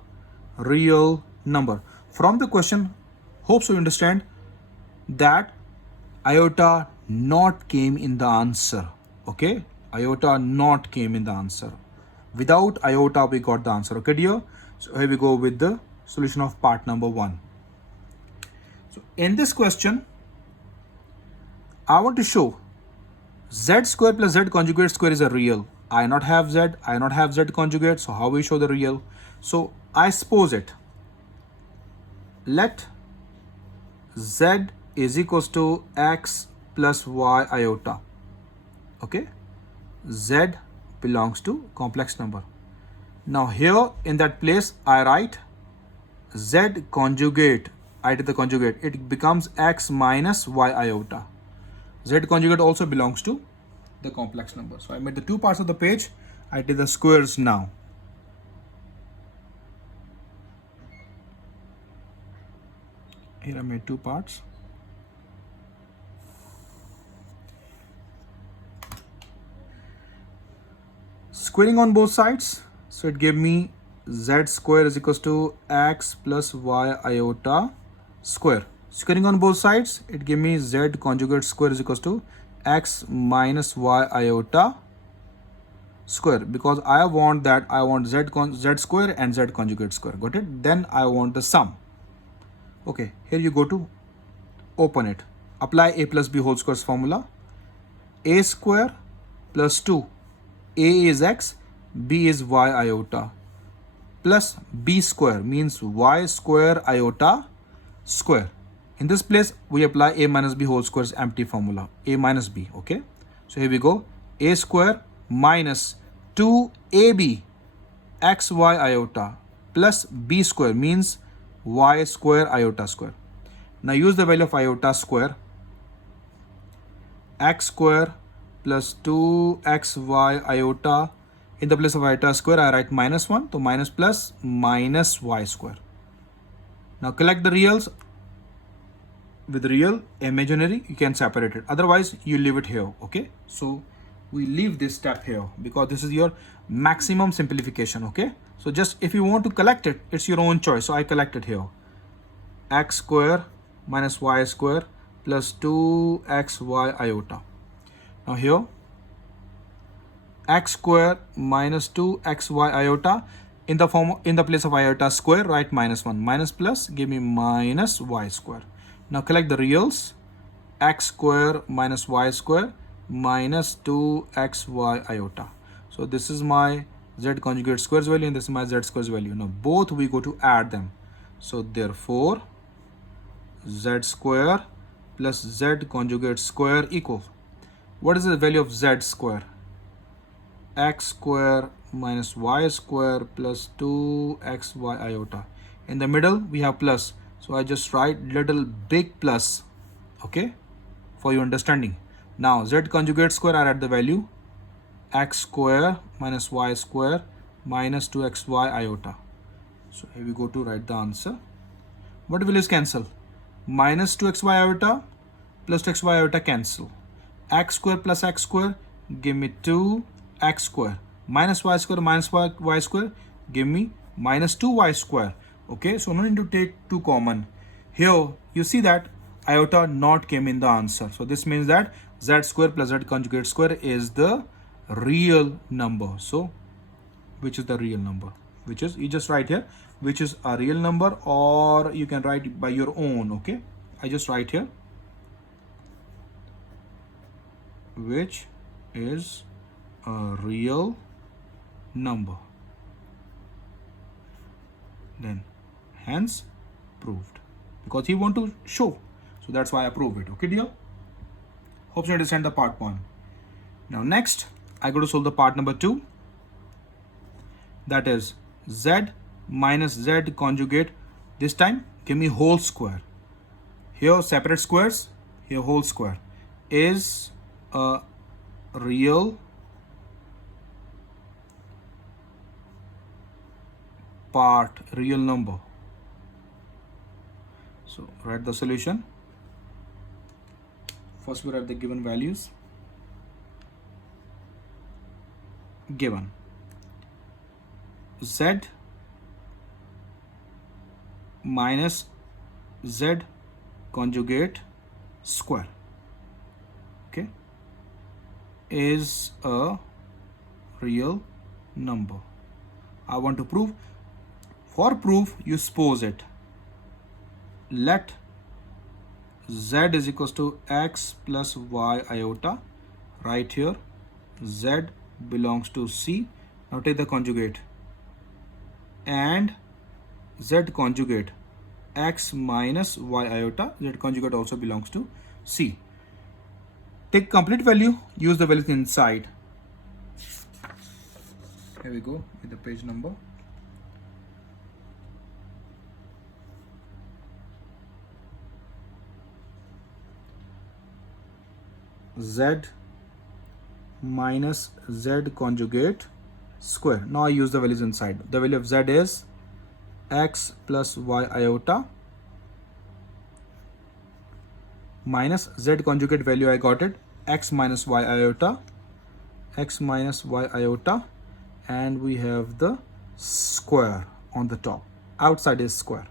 real number. From the question, hope so you understand that iota not came in the answer. Okay, iota not came in the answer. Without iota we got the answer. Okay dear. So here we go with the solution of part number 1. So in this question, I want to show z square plus z conjugate square is a real. I not have z conjugate. So how we show the real? So I suppose it. Let z is equals to x plus y iota. Okay, z belongs to complex number. Now here in that place I write z conjugate. I did the conjugate. It becomes x minus y iota. Z conjugate also belongs to the complex number. So I made the two parts of the page. I did the squares now. Here I made two parts. Squaring on both sides. So it gave me z square is equals to x plus y iota square. Squaring on both sides, it gave me z conjugate square is equals to x minus y iota square, because I want z square and z conjugate square. Got it? Then I want the sum. Okay, here you go to open it. Apply a plus b whole square's formula. A square plus 2. A is x, b is y iota, plus b square means y square iota square. In this place, we apply a minus b whole square's empty formula, a minus b, okay? So here we go, a square minus 2ab xy iota plus b square means y square iota square. Now use the value of iota square. X square plus 2xy iota. In the place of iota square, I write -1. So minus plus minus y square. Now collect the reals. With real, imaginary, you can separate it. Otherwise, you leave it here, okay? So we leave this step here because this is your maximum simplification, okay? So just if you want to collect it, it's your own choice. So I collect it here. X square minus y square plus 2xy iota. Now here, x square minus 2xy iota. In the place of iota square, write -1. Minus plus, give me minus y square. Now collect the reals. X square minus y square minus 2xy iota. So this is my z conjugate square's value and this is my z square's value. Now both we go to add them. So therefore, z square plus z conjugate square equals, what is the value of z square? X square minus y square plus 2xy iota. In the middle, we have plus. So I just write little big plus, okay, for your understanding. Now z conjugate square, I write the value x square minus y square minus 2xy iota. So here we go to write the answer. What values cancel? Minus 2xy iota plus 2xy iota cancel. X square plus x square give me 2x square. Minus y square minus y square give me minus 2y square. Okay, so no need to take 2 common. Here you see that iota not came in the answer. So this means that z square plus z conjugate square is the real number. So which is the real number? Which is, you just write here which is a real number, or you can write by your own. Okay, I just write here which is a real number, then hence proved, because he want to show, so that's why I prove it. Okay dear, hope you understand the part 1. Now next I go to solve the part number 2, that is z minus z conjugate. This time give me whole square. Here separate squares, here whole square is a real part, real number. So write the solution. First we write the given values. Given z minus z conjugate square, okay, is a real number. I want to prove. For proof, you suppose it. Let z is equals to x plus y iota. Right here, z belongs to C. Now take the conjugate. And z conjugate x minus y iota, z conjugate also belongs to C. Take complete value, use the values inside. Here we go with the page number. Z minus z conjugate square. Now I use the values inside. The value of z is x plus y iota minus z conjugate value, I got it, x minus y iota, x minus y iota, and we have the square on the top. Outside is square.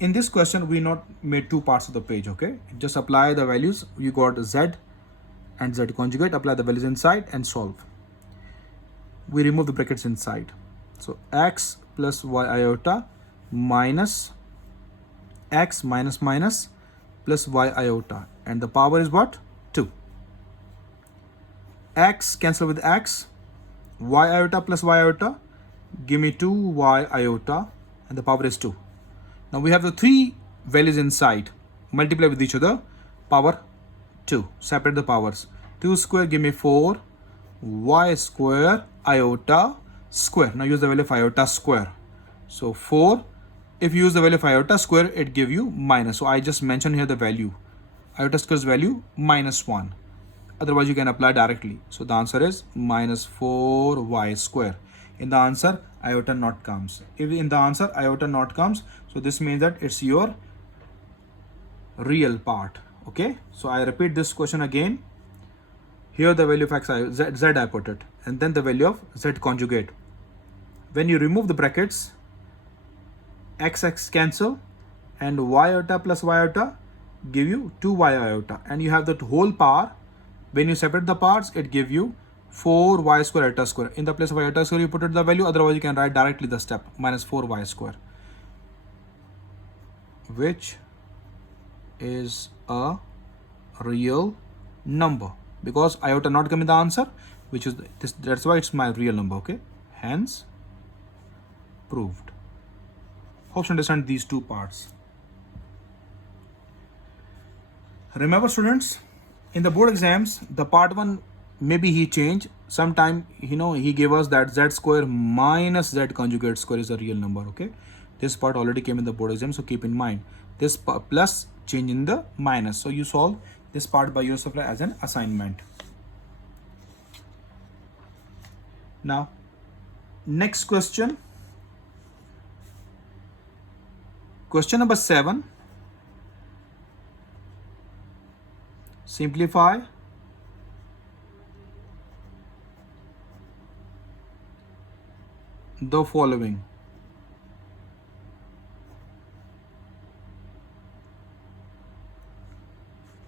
In this question, we not made 2 parts of the page, okay? Just apply the values. You got z and z conjugate, apply the values inside and solve. we remove the brackets inside. So x plus y iota minus x minus minus plus y iota, and the power is what? 2. X cancel with x, y iota plus y iota give me 2y iota, and the power is 2. Now we have the 3 values inside, multiply with each other, power 2, separate the powers. 2 square give me 4 y square iota square. Now use the value of iota square. So 4, if you use the value of iota square, it give you minus. So I just mentioned here the value. Iota square's value -1. Otherwise you can apply directly. So the answer is minus 4y square. In the answer, iota not comes. If in the answer iota not comes, so this means that it's your real part. Okay, so I repeat this question again. Here the value of x, z I put it, and then the value of z conjugate. When you remove the brackets, x cancel, and y iota plus y iota give you 2y iota, and you have that whole power. When you separate the parts, it give you 4y square iota square. In the place of iota square, you put it the value. Otherwise, you can write directly the step minus 4y square, which is a real number, because iota not come in the answer, which is this. That's why it's my real number. Okay, hence proved. Hope you understand these two parts. Remember, students, in the board exams, the part 1 maybe he changed. Sometime, he gave us that z square minus z conjugate square is a real number. Okay, this part already came in the board exam, so keep in mind this plus change in the minus. So you solve this part by yourself as an assignment. Now, next question. Question number 7. Simplify the following.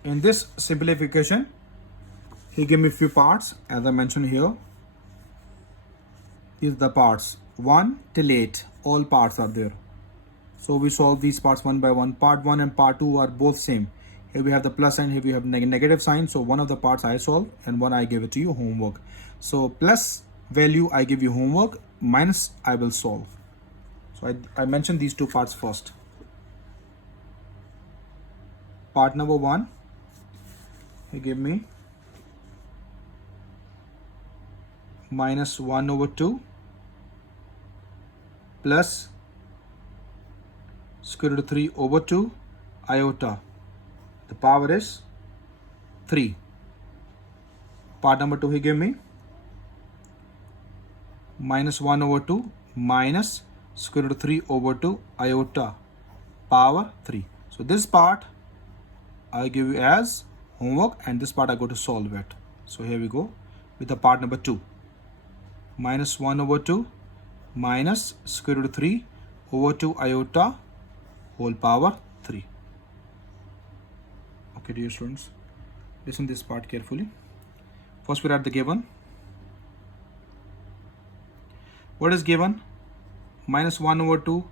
In this simplification, he gave me a few parts, as I mentioned here. These are the parts 1 till 8. All parts are there. So we solve these parts one by one. Part 1 and part 2 are both same. Here we have the plus sign, here we have negative sign. So one of the parts I solve and one I give it to you homework. So plus value I give you homework, minus I will solve. So I mentioned these two parts first. Part number 1, he give me minus 1 over 2 plus square root of 3 over 2 iota. The power is 3. Part number 2, he gave me minus 1 over 2 minus square root of 3 over 2 iota, power 3. So this part I give you as homework, and this part I go to solve it. So here we go with the part number 2. Minus 1 over 2 minus square root of 3 over 2 iota whole power 3. Okay, dear students, listen this part carefully. First we write the given. What is given? Minus 1 over 2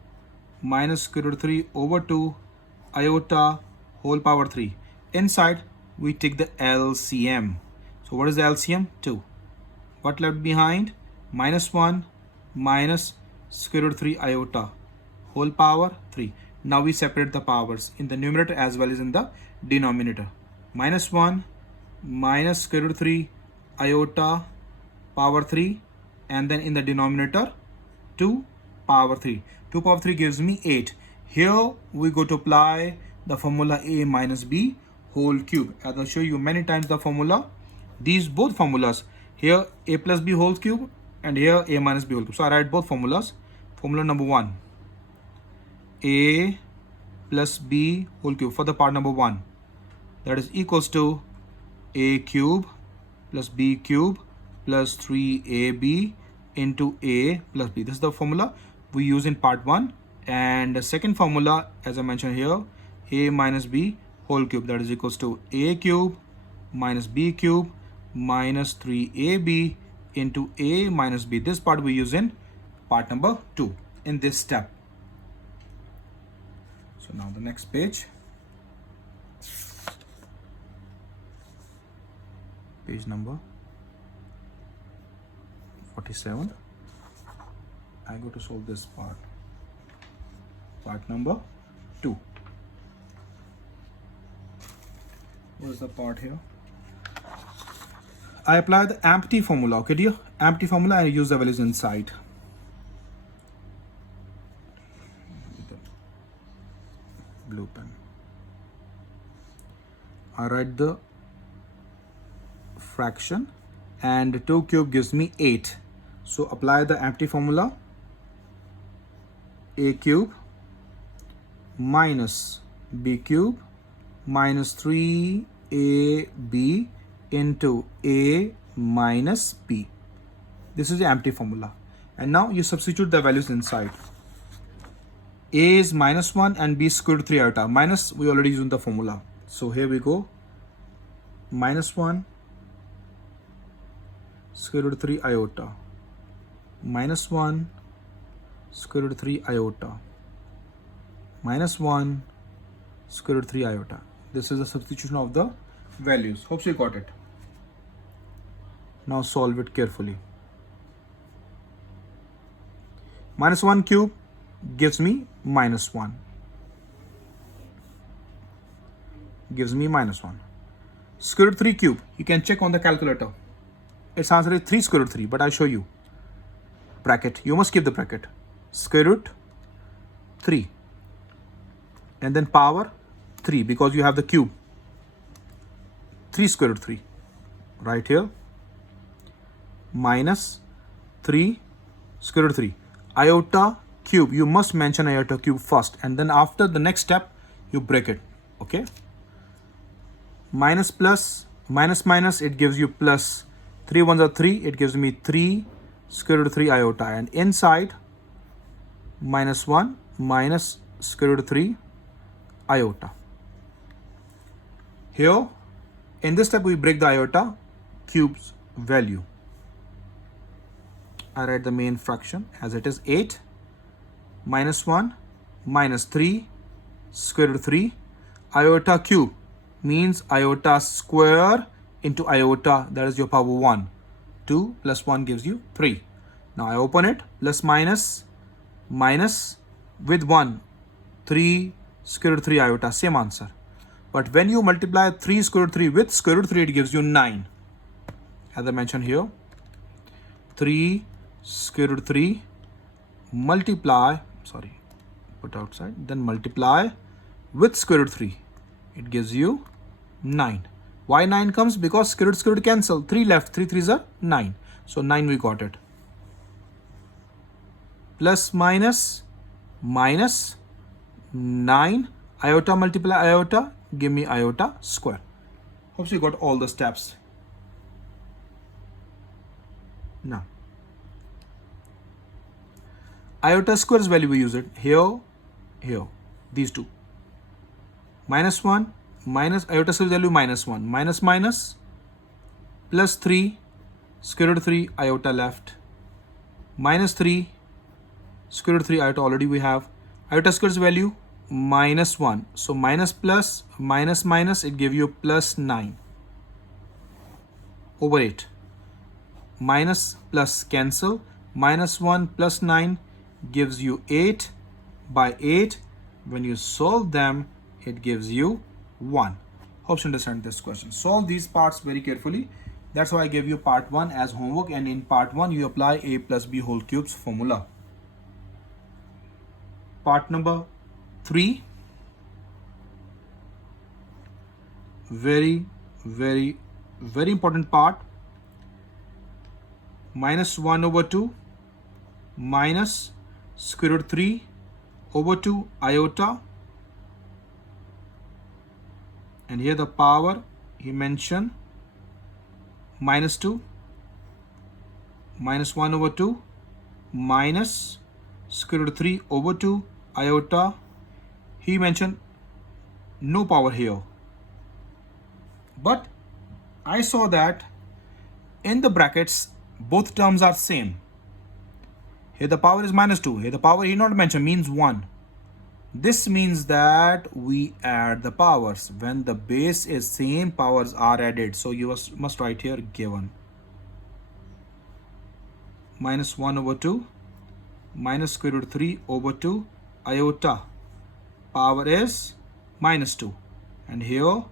minus square root of 3 over 2 iota whole power 3. Inside we take the LCM. So what is the LCM? 2. What left behind? Minus 1 minus square root of 3 iota whole power 3. Now we separate the powers in the numerator as well as in the denominator. Minus 1 minus square root of 3 iota power 3, and then in the denominator 2 power 3. 2 power 3 gives me 8. Here we go to apply the formula a minus b whole cube. As I'll show you many times the formula, these both formulas, here a plus b whole cube and here a minus b whole cube. So I write both formulas. Formula number 1, a plus b whole cube for the part number 1, that is equals to a cube plus b cube plus 3ab into a plus b. This is the formula we use in part 1. And the second formula, as I mentioned here, a minus b whole cube, that is equals to a cube minus b cube minus 3ab into A minus B. This part we use in part number 2 in this step. So now the next page. Page number 47. I go to solve this part. Part number 2. What is the part here? I apply the empty formula. Okay, dear? Empty formula, and use the values inside. With the blue pen. I write the fraction, and 2 cube gives me 8. So apply the empty formula. A cube minus B cube minus 3AB into A minus B. This is the empty formula. And now you substitute the values inside. A is minus 1 and B is square root 3 iota. Minus, we already used the formula. So here we go. Minus 1 square root 3 iota. Minus 1 square root 3 iota. Minus 1 square root 3 iota. This is the substitution of the values. Hope you got it. Now solve it carefully. Minus 1 cube gives me minus 1. Gives me minus 1. Square root 3 cube, you can check on the calculator. Its answer is 3 square root 3, but I'll show you. Bracket, you must keep the bracket. Square root 3. And then power 3, because you have the cube. 3 square root 3. Right here. Minus 3 square root 3. Iota cube, you must mention iota cube first, and then after the next step you break it. Okay, minus plus minus minus, it gives you plus. 3 ones are 3, it gives me 3 square root 3 iota, and inside minus 1 minus square root 3 iota. Here in this step we break the iota cube's value. I write the main fraction as it is 8 minus 1 minus 3 square root 3 iota cube means iota square into iota, that is your power 1. 2 plus 1 gives you 3. Now I open it, plus minus minus with 1, 3 square root 3 iota, same answer. But when you multiply 3 square root 3 with square root 3, it gives you 9. As I mentioned here, 3 square root 3 multiply, put outside, then multiply with square root 3. It gives you 9. Why 9 comes? Because square root cancel. 3 left, 3 3s are 9. So 9 we got it. Plus minus minus 9 iota multiply iota, give me iota square. Hope you got all the steps. Now iota square's value we use it here, these two. Minus 1 minus iota square value minus 1 minus minus plus 3 square root 3 iota left minus 3 square root 3 iota already we have. Iota square's value minus 1, so minus plus minus minus, it give you plus 9 over 8. Minus plus cancel, minus 1 plus 9 gives you 8 by 8. When you solve them, it gives you 1. Hope you understand this question. Solve these parts very carefully. That's why I gave you part 1 as homework, and in part 1 you apply a plus b whole cubes formula. Part number 3, very important part. Minus 1 over 2 minus square root 3 over 2 iota, and here the power he mentioned minus 2 minus 1 over 2 minus square root 3 over 2 iota. He mentioned no power here, but I saw that in the brackets Both terms are same. Here the power is minus 2. Here the power he not mentioned means 1. This means that we add the powers. When the base is same, powers are added. So you must write here given. Minus 1 over 2 minus square root 3 over 2 iota. Power is minus 2. And here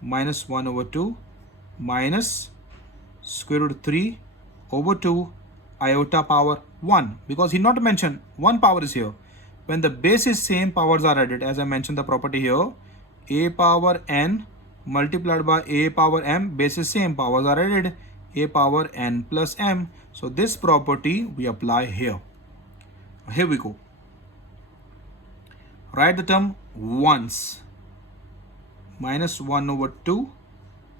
minus 1 over 2 minus square root 3 over 2 iota power 1. Because he not mentioned one power is here. When the base is same, powers are added. As I mentioned the property here, a power n multiplied by a power m, base is same, powers are added, a power n plus m. So this property we apply here. Here we go. Write the term once. Minus 1 over 2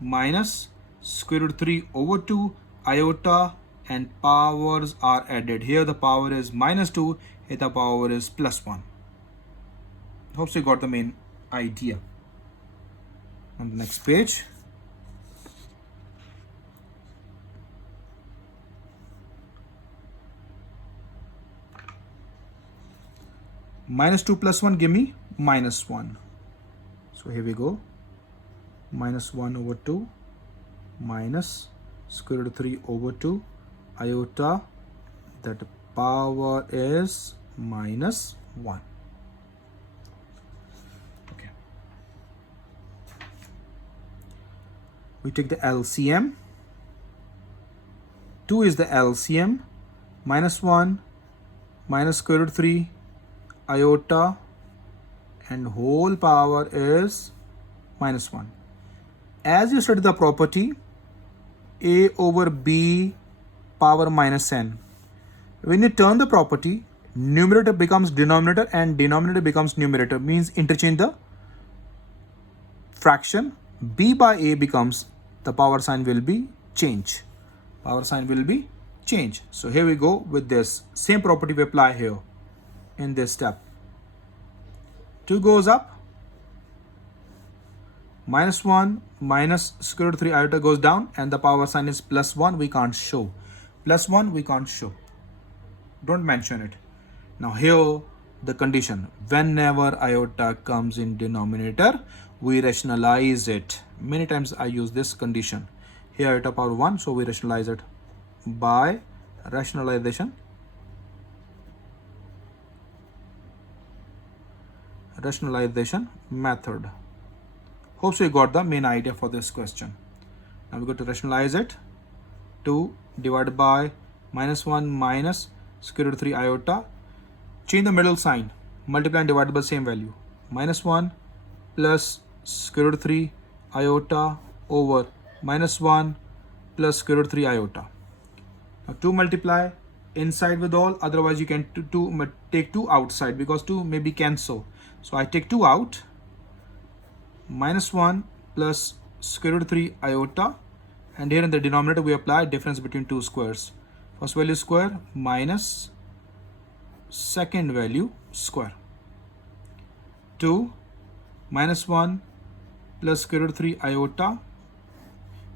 minus square root 3 over 2 iota, and powers are added. Here the power is minus 2, here the power is plus 1. Hope you got the main idea. On the next page, minus 2 plus 1 give me minus 1. So here we go. Minus 1 over 2 minus square root 3 over 2 iota, that power is minus 1. Okay. We take the LCM. 2 is the LCM. Minus 1 minus square root 3 iota, and whole power is minus 1. As you study the property, a over b power minus n. When you turn the property, numerator becomes denominator and denominator becomes numerator, means interchange the fraction. B by a becomes, the power sign will be change. Power sign will be change. So here we go with this. Same property we apply here in this step. 2 goes up. Minus 1 minus square root 3 iota goes down, and the power sign is plus 1. We can't show. Plus 1 we can't show. Don't mention it. Now here the condition. Whenever iota comes in denominator, we rationalize it. Many times I use this condition. Here iota power 1, so we rationalize it by rationalization. Rationalization method. Hope so you got the main idea for this question. Now we go to rationalize it. 2 divided by minus 1 minus square root 3 iota. Change the middle sign. Multiply and divide by same value. Minus 1 plus square root 3 iota over minus 1 plus square root 3 iota. Now 2 multiply inside with all. Otherwise you can take 2 outside, because 2 may be cancel. So I take 2 out. Minus 1 plus square root 3 iota, and here in the denominator we apply difference between two squares. First value square minus second value square. 2 minus 1 plus square root 3 iota.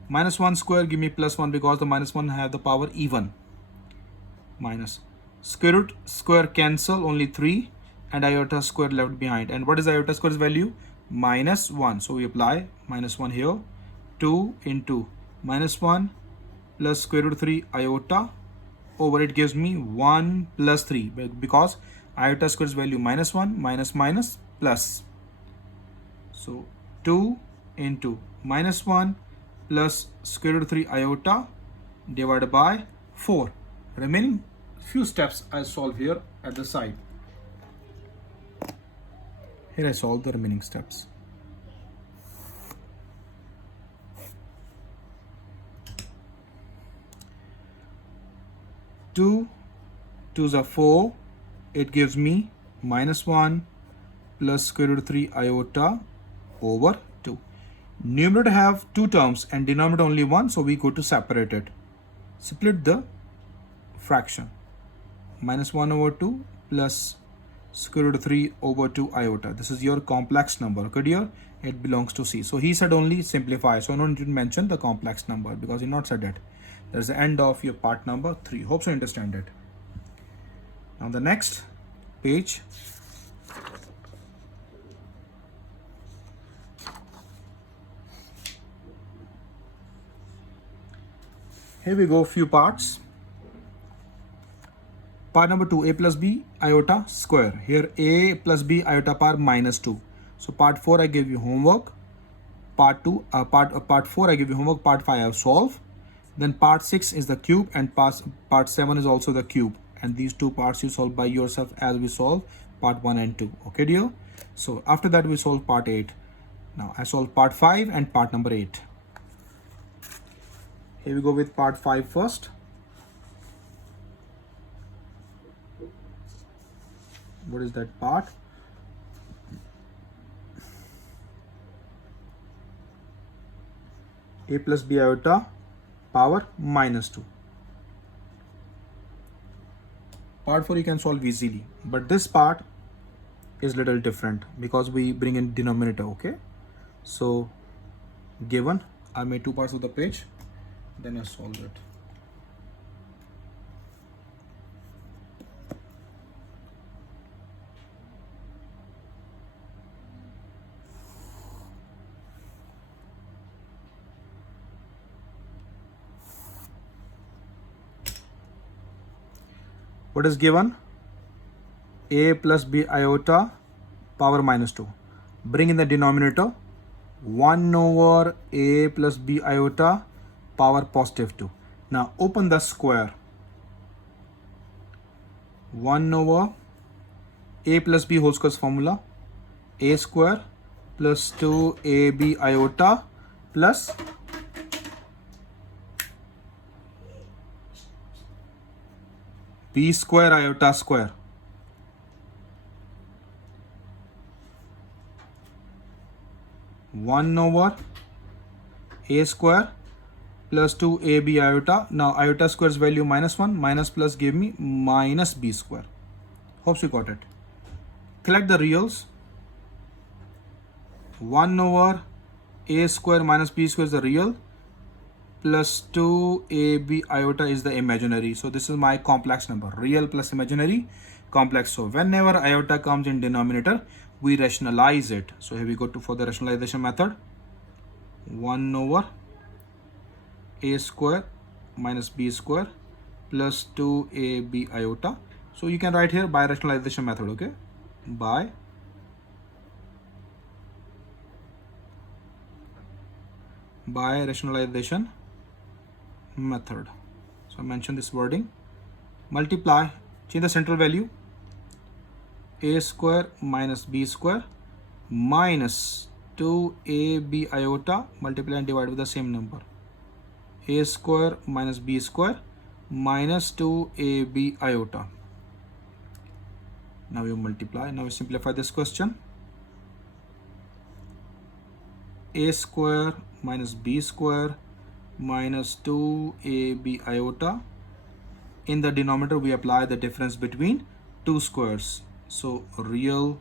Minus 1 square give me plus 1, because the minus 1 have the power even. Minus square root square cancel, only 3, and iota square left behind. And what is iota square's value? Minus 1. So we apply minus 1 here. 2 into minus 1 plus square root 3 iota over, it gives me 1 plus 3, because iota square's value minus 1 minus minus plus. So 2 into minus 1 plus square root 3 iota divided by 4. Remaining few steps I solve here at the side. Here I solve the remaining steps. Two twos are 4. It gives me minus 1 plus square root 3 iota over 2. Numerator have 2 terms and denominator only 1, so we go to separate it. Split the fraction. Minus 1 over 2 plus square root 3 over 2 iota. This is your complex number. Okay, here it belongs to C. So he said only simplify. So I don't need to mention the complex number, because he not said it. There's the end of your part number 3. Hope you understand it. Now the next page. Here we go, few parts. Part number 2, a plus b iota square. Here a plus b iota power minus 2. So part 4 I give you homework. Part 4 I give you homework. Part 5 I have solved. Then part 6 is the cube, and part 7 is also the cube. And these two parts you solve by yourself as we solve part 1 and 2. Okay, dear? So after that we solve part 8. Now I solve part 5 and part number 8. Here we go with part 5 first. What is that part? A plus b iota power minus 2. Part 4 you can solve easily, but this part is little different because we bring in denominator. Okay, so given, I made two parts of the page, then I solve it. What is given? A plus b iota power minus 2. Bring in the denominator 1 over a plus b iota power positive 2. Now open the square. 1 over a plus b whole square's formula, a square plus 2ab iota plus b square iota square. One over a square plus 2ab iota. Now iota square's value minus 1, minus plus give me minus b square. Hope you got it. Collect the reals. 1 over a square minus b square is the real, plus 2ab iota is the imaginary. So this is my complex number, real plus imaginary, complex. So whenever iota comes in denominator, we rationalize it. So here we go for the rationalization method. 1 over a square minus b square plus 2ab iota. So you can write here by rationalization method. Okay, by rationalization method. So I mention this wording. Multiply, change the central value, a square minus b square minus 2ab iota, multiply and divide with the same number, a square minus b square minus 2ab iota. Now you multiply. Now we simplify this question. A square minus b square minus 2ab iota. In the denominator we apply the difference between two squares. So real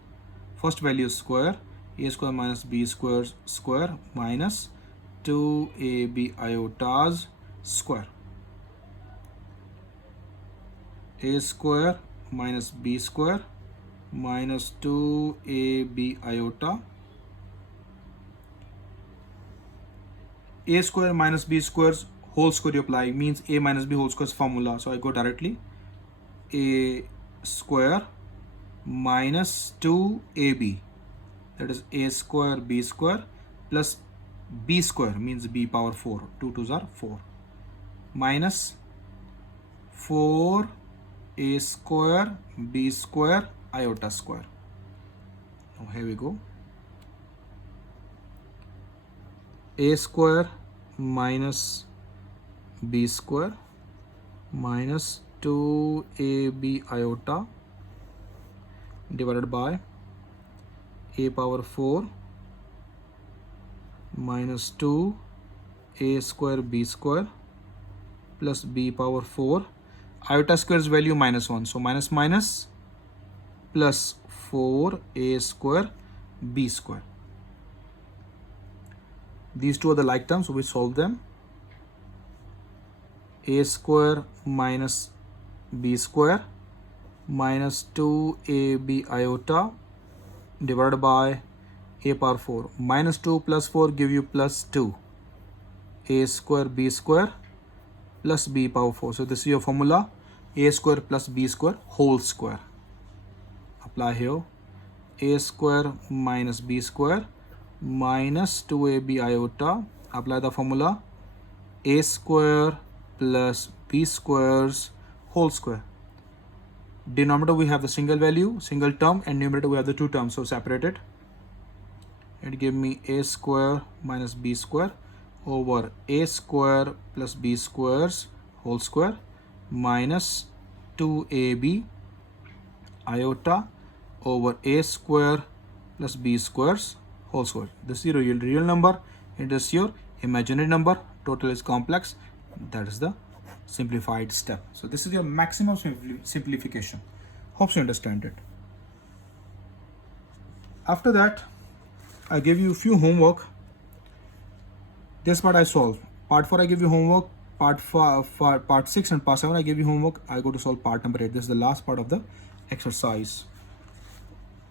first value is square, a square minus b square square minus 2ab iota's square. A square minus b square minus 2ab iota. A square minus b square's whole square you apply, means a minus b whole square's formula. So I go directly, a square minus 2ab, that is a square b square plus b square, means b power 4, 2 2s are 4, minus 4 a square b square iota square. Now here we go, a square minus b square minus 2ab iota divided by a power 4 minus 2 a square b square plus b power 4. Iota square's value minus 1, so minus minus plus 4 a square b square. These two are the like terms, so we solve them. a square minus b square minus 2ab iota divided by a power 4. Minus 2 plus 4 give you plus 2. A square b square plus b power 4. So this is your formula, a square plus b square whole square. Apply here. A square minus b square minus 2ab iota. Apply the formula, a square plus b squares whole square. Denominator we have the single value, single term, and numerator we have the two terms, so separate it. It give me a square minus b square over a square plus b squares whole square minus 2ab iota over a square plus b squares whole square. This is your real number, it is your imaginary number, total is complex. That is the simplified step. So this is your maximum simplification. Hope you understand it. After that, I give you a few homework. This part I solve. Part 4 I give you homework. Part 6 and part 7 I give you homework. I go to solve part number 8. This is the last part of the exercise.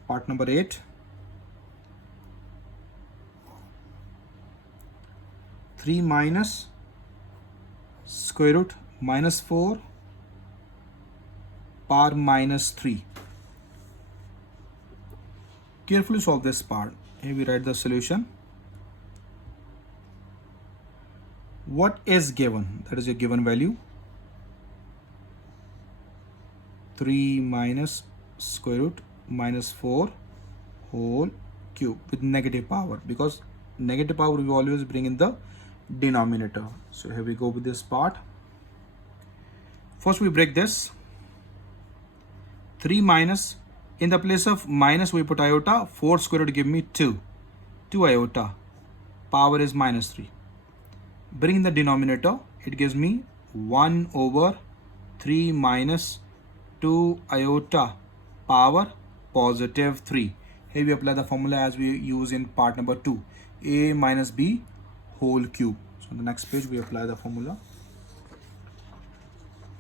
Part number 8. 3 minus square root minus 4 power minus 3. Carefully solve this part. Here we write the solution. What is given? That is your given value. 3 minus square root minus 4 whole cube with negative power, because negative power we always bring in the denominator. So here we go with this part. First we break this. 3 minus, in the place of minus we put iota. 4 square root give me 2 iota, power is minus 3. Bring the denominator, it gives me 1 over 3 minus 2 iota power positive 3. Here we apply the formula as we use in part number 2, a minus b whole cube. So on the next page we apply the formula.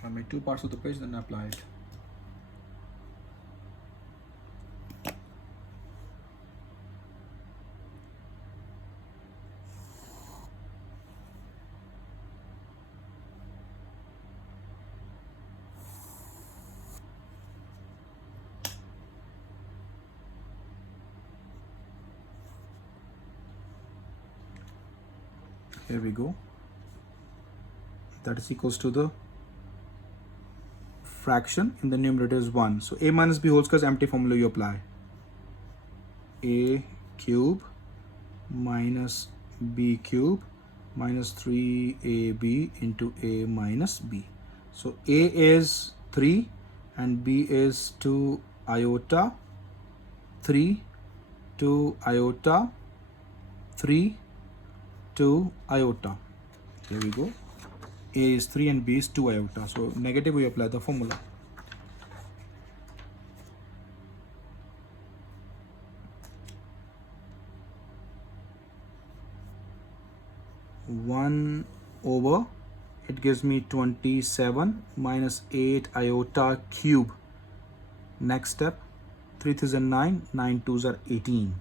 I make two parts of the page, then apply it. Here we go. That is equals to the fraction in the numerator is 1. So a minus b whole square is empty formula you apply. A cube minus b cube minus 3ab into a minus b. So a is 3 and b is 2 iota, 3, 2 iota, 3, 2 iota. Here we go. A is 3 and b is 2 iota. So negative we apply the formula. One over, it gives me 27 minus 8 iota cube. Next step, 3 3s are 9, 9 2s are 18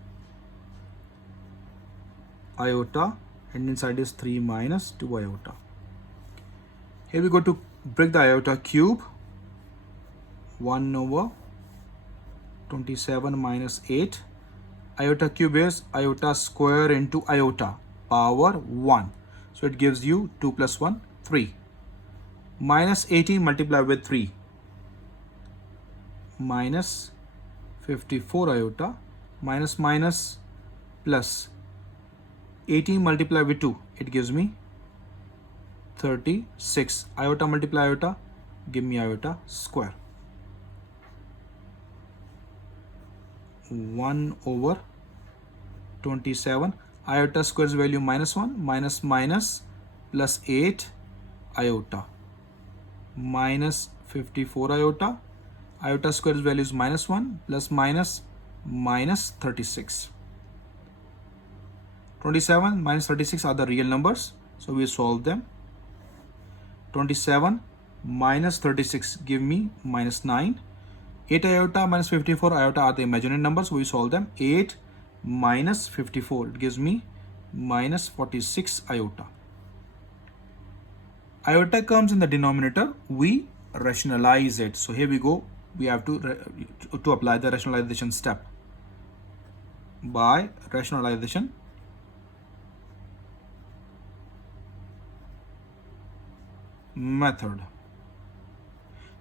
iota, and inside is 3 minus 2 iota. Here we go to break the iota cube. 1 over 27 minus 8. Iota cube is iota square into iota, power 1. So it gives you 2 plus 1, 3. Minus 18 multiplied with 3. Minus 54 iota, minus minus plus 18 multiplied with 2, it gives me 36. Iota multiply iota, give me iota square. 1 over 27. Iota square's value minus 1, minus minus plus 8 iota. Minus 54 iota. Iota square's value is minus 1 plus minus minus 36. 27 minus 36 are the real numbers, so we solve them. 27 minus 36 give me minus 9. 8 iota minus 54 iota are the imaginary numbers. We solve them. 8 minus 54, it gives me minus 46 iota. Iota comes in the denominator. We rationalize it. So here we go. We have to apply the rationalization step. By rationalization, method.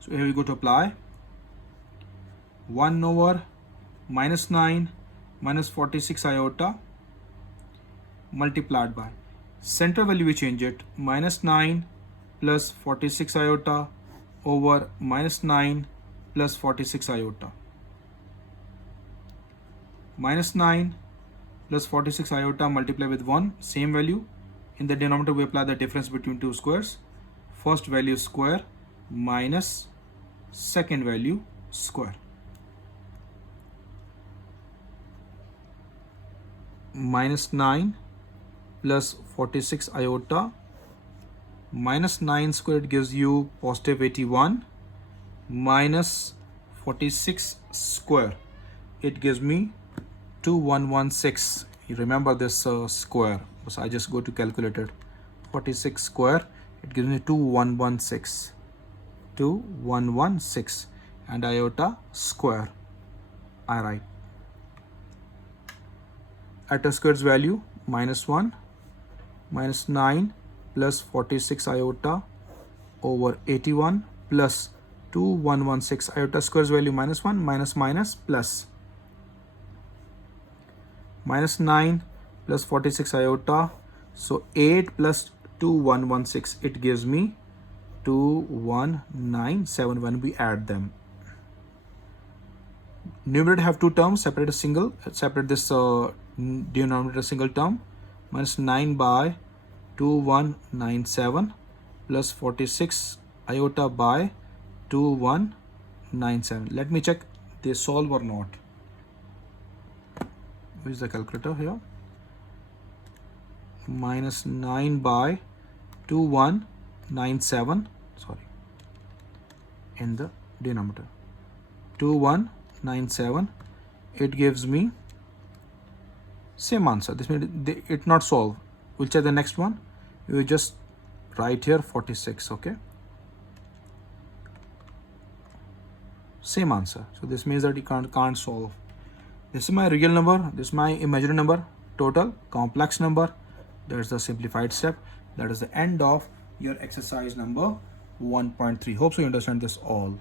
So here we go to apply. 1 over minus 9 minus 46 iota multiplied by center value, we change it, minus 9 plus 46 iota over minus 9 plus 46 iota. Minus 9 plus 46 iota multiply with 1, same value. In the denominator, we apply the difference between two squares. First value square minus second value square. Minus 9 plus 46 iota minus 9 squared gives you positive 81 minus 46 square, it gives me 2116. You remember this square, so I just go to calculator. 46 square, it gives me 2116 and iota square. I write iota square's value minus 1 minus 9 plus 46 iota over 81 plus 2116. Iota square's value minus 1 minus minus plus minus 9 plus 46 iota. So 8 plus 2116, it gives me 21971 when we add them. Numerator have two terms, separate a single, separate this denominator single term. Minus 9 by 2197 plus 46 iota by 2197. Let me check they solve or not. Where is the calculator here? Minus 9 by 2197, sorry, in the denominator 2197, it gives me same answer. This means it not solve. We'll check the next one. You just write here 46. Okay, same answer. So this means that you can't solve. This is my real number, this is my imaginary number, total complex number. That's the simplified step. That is the end of your exercise number 1.3. Hope so you understand this all.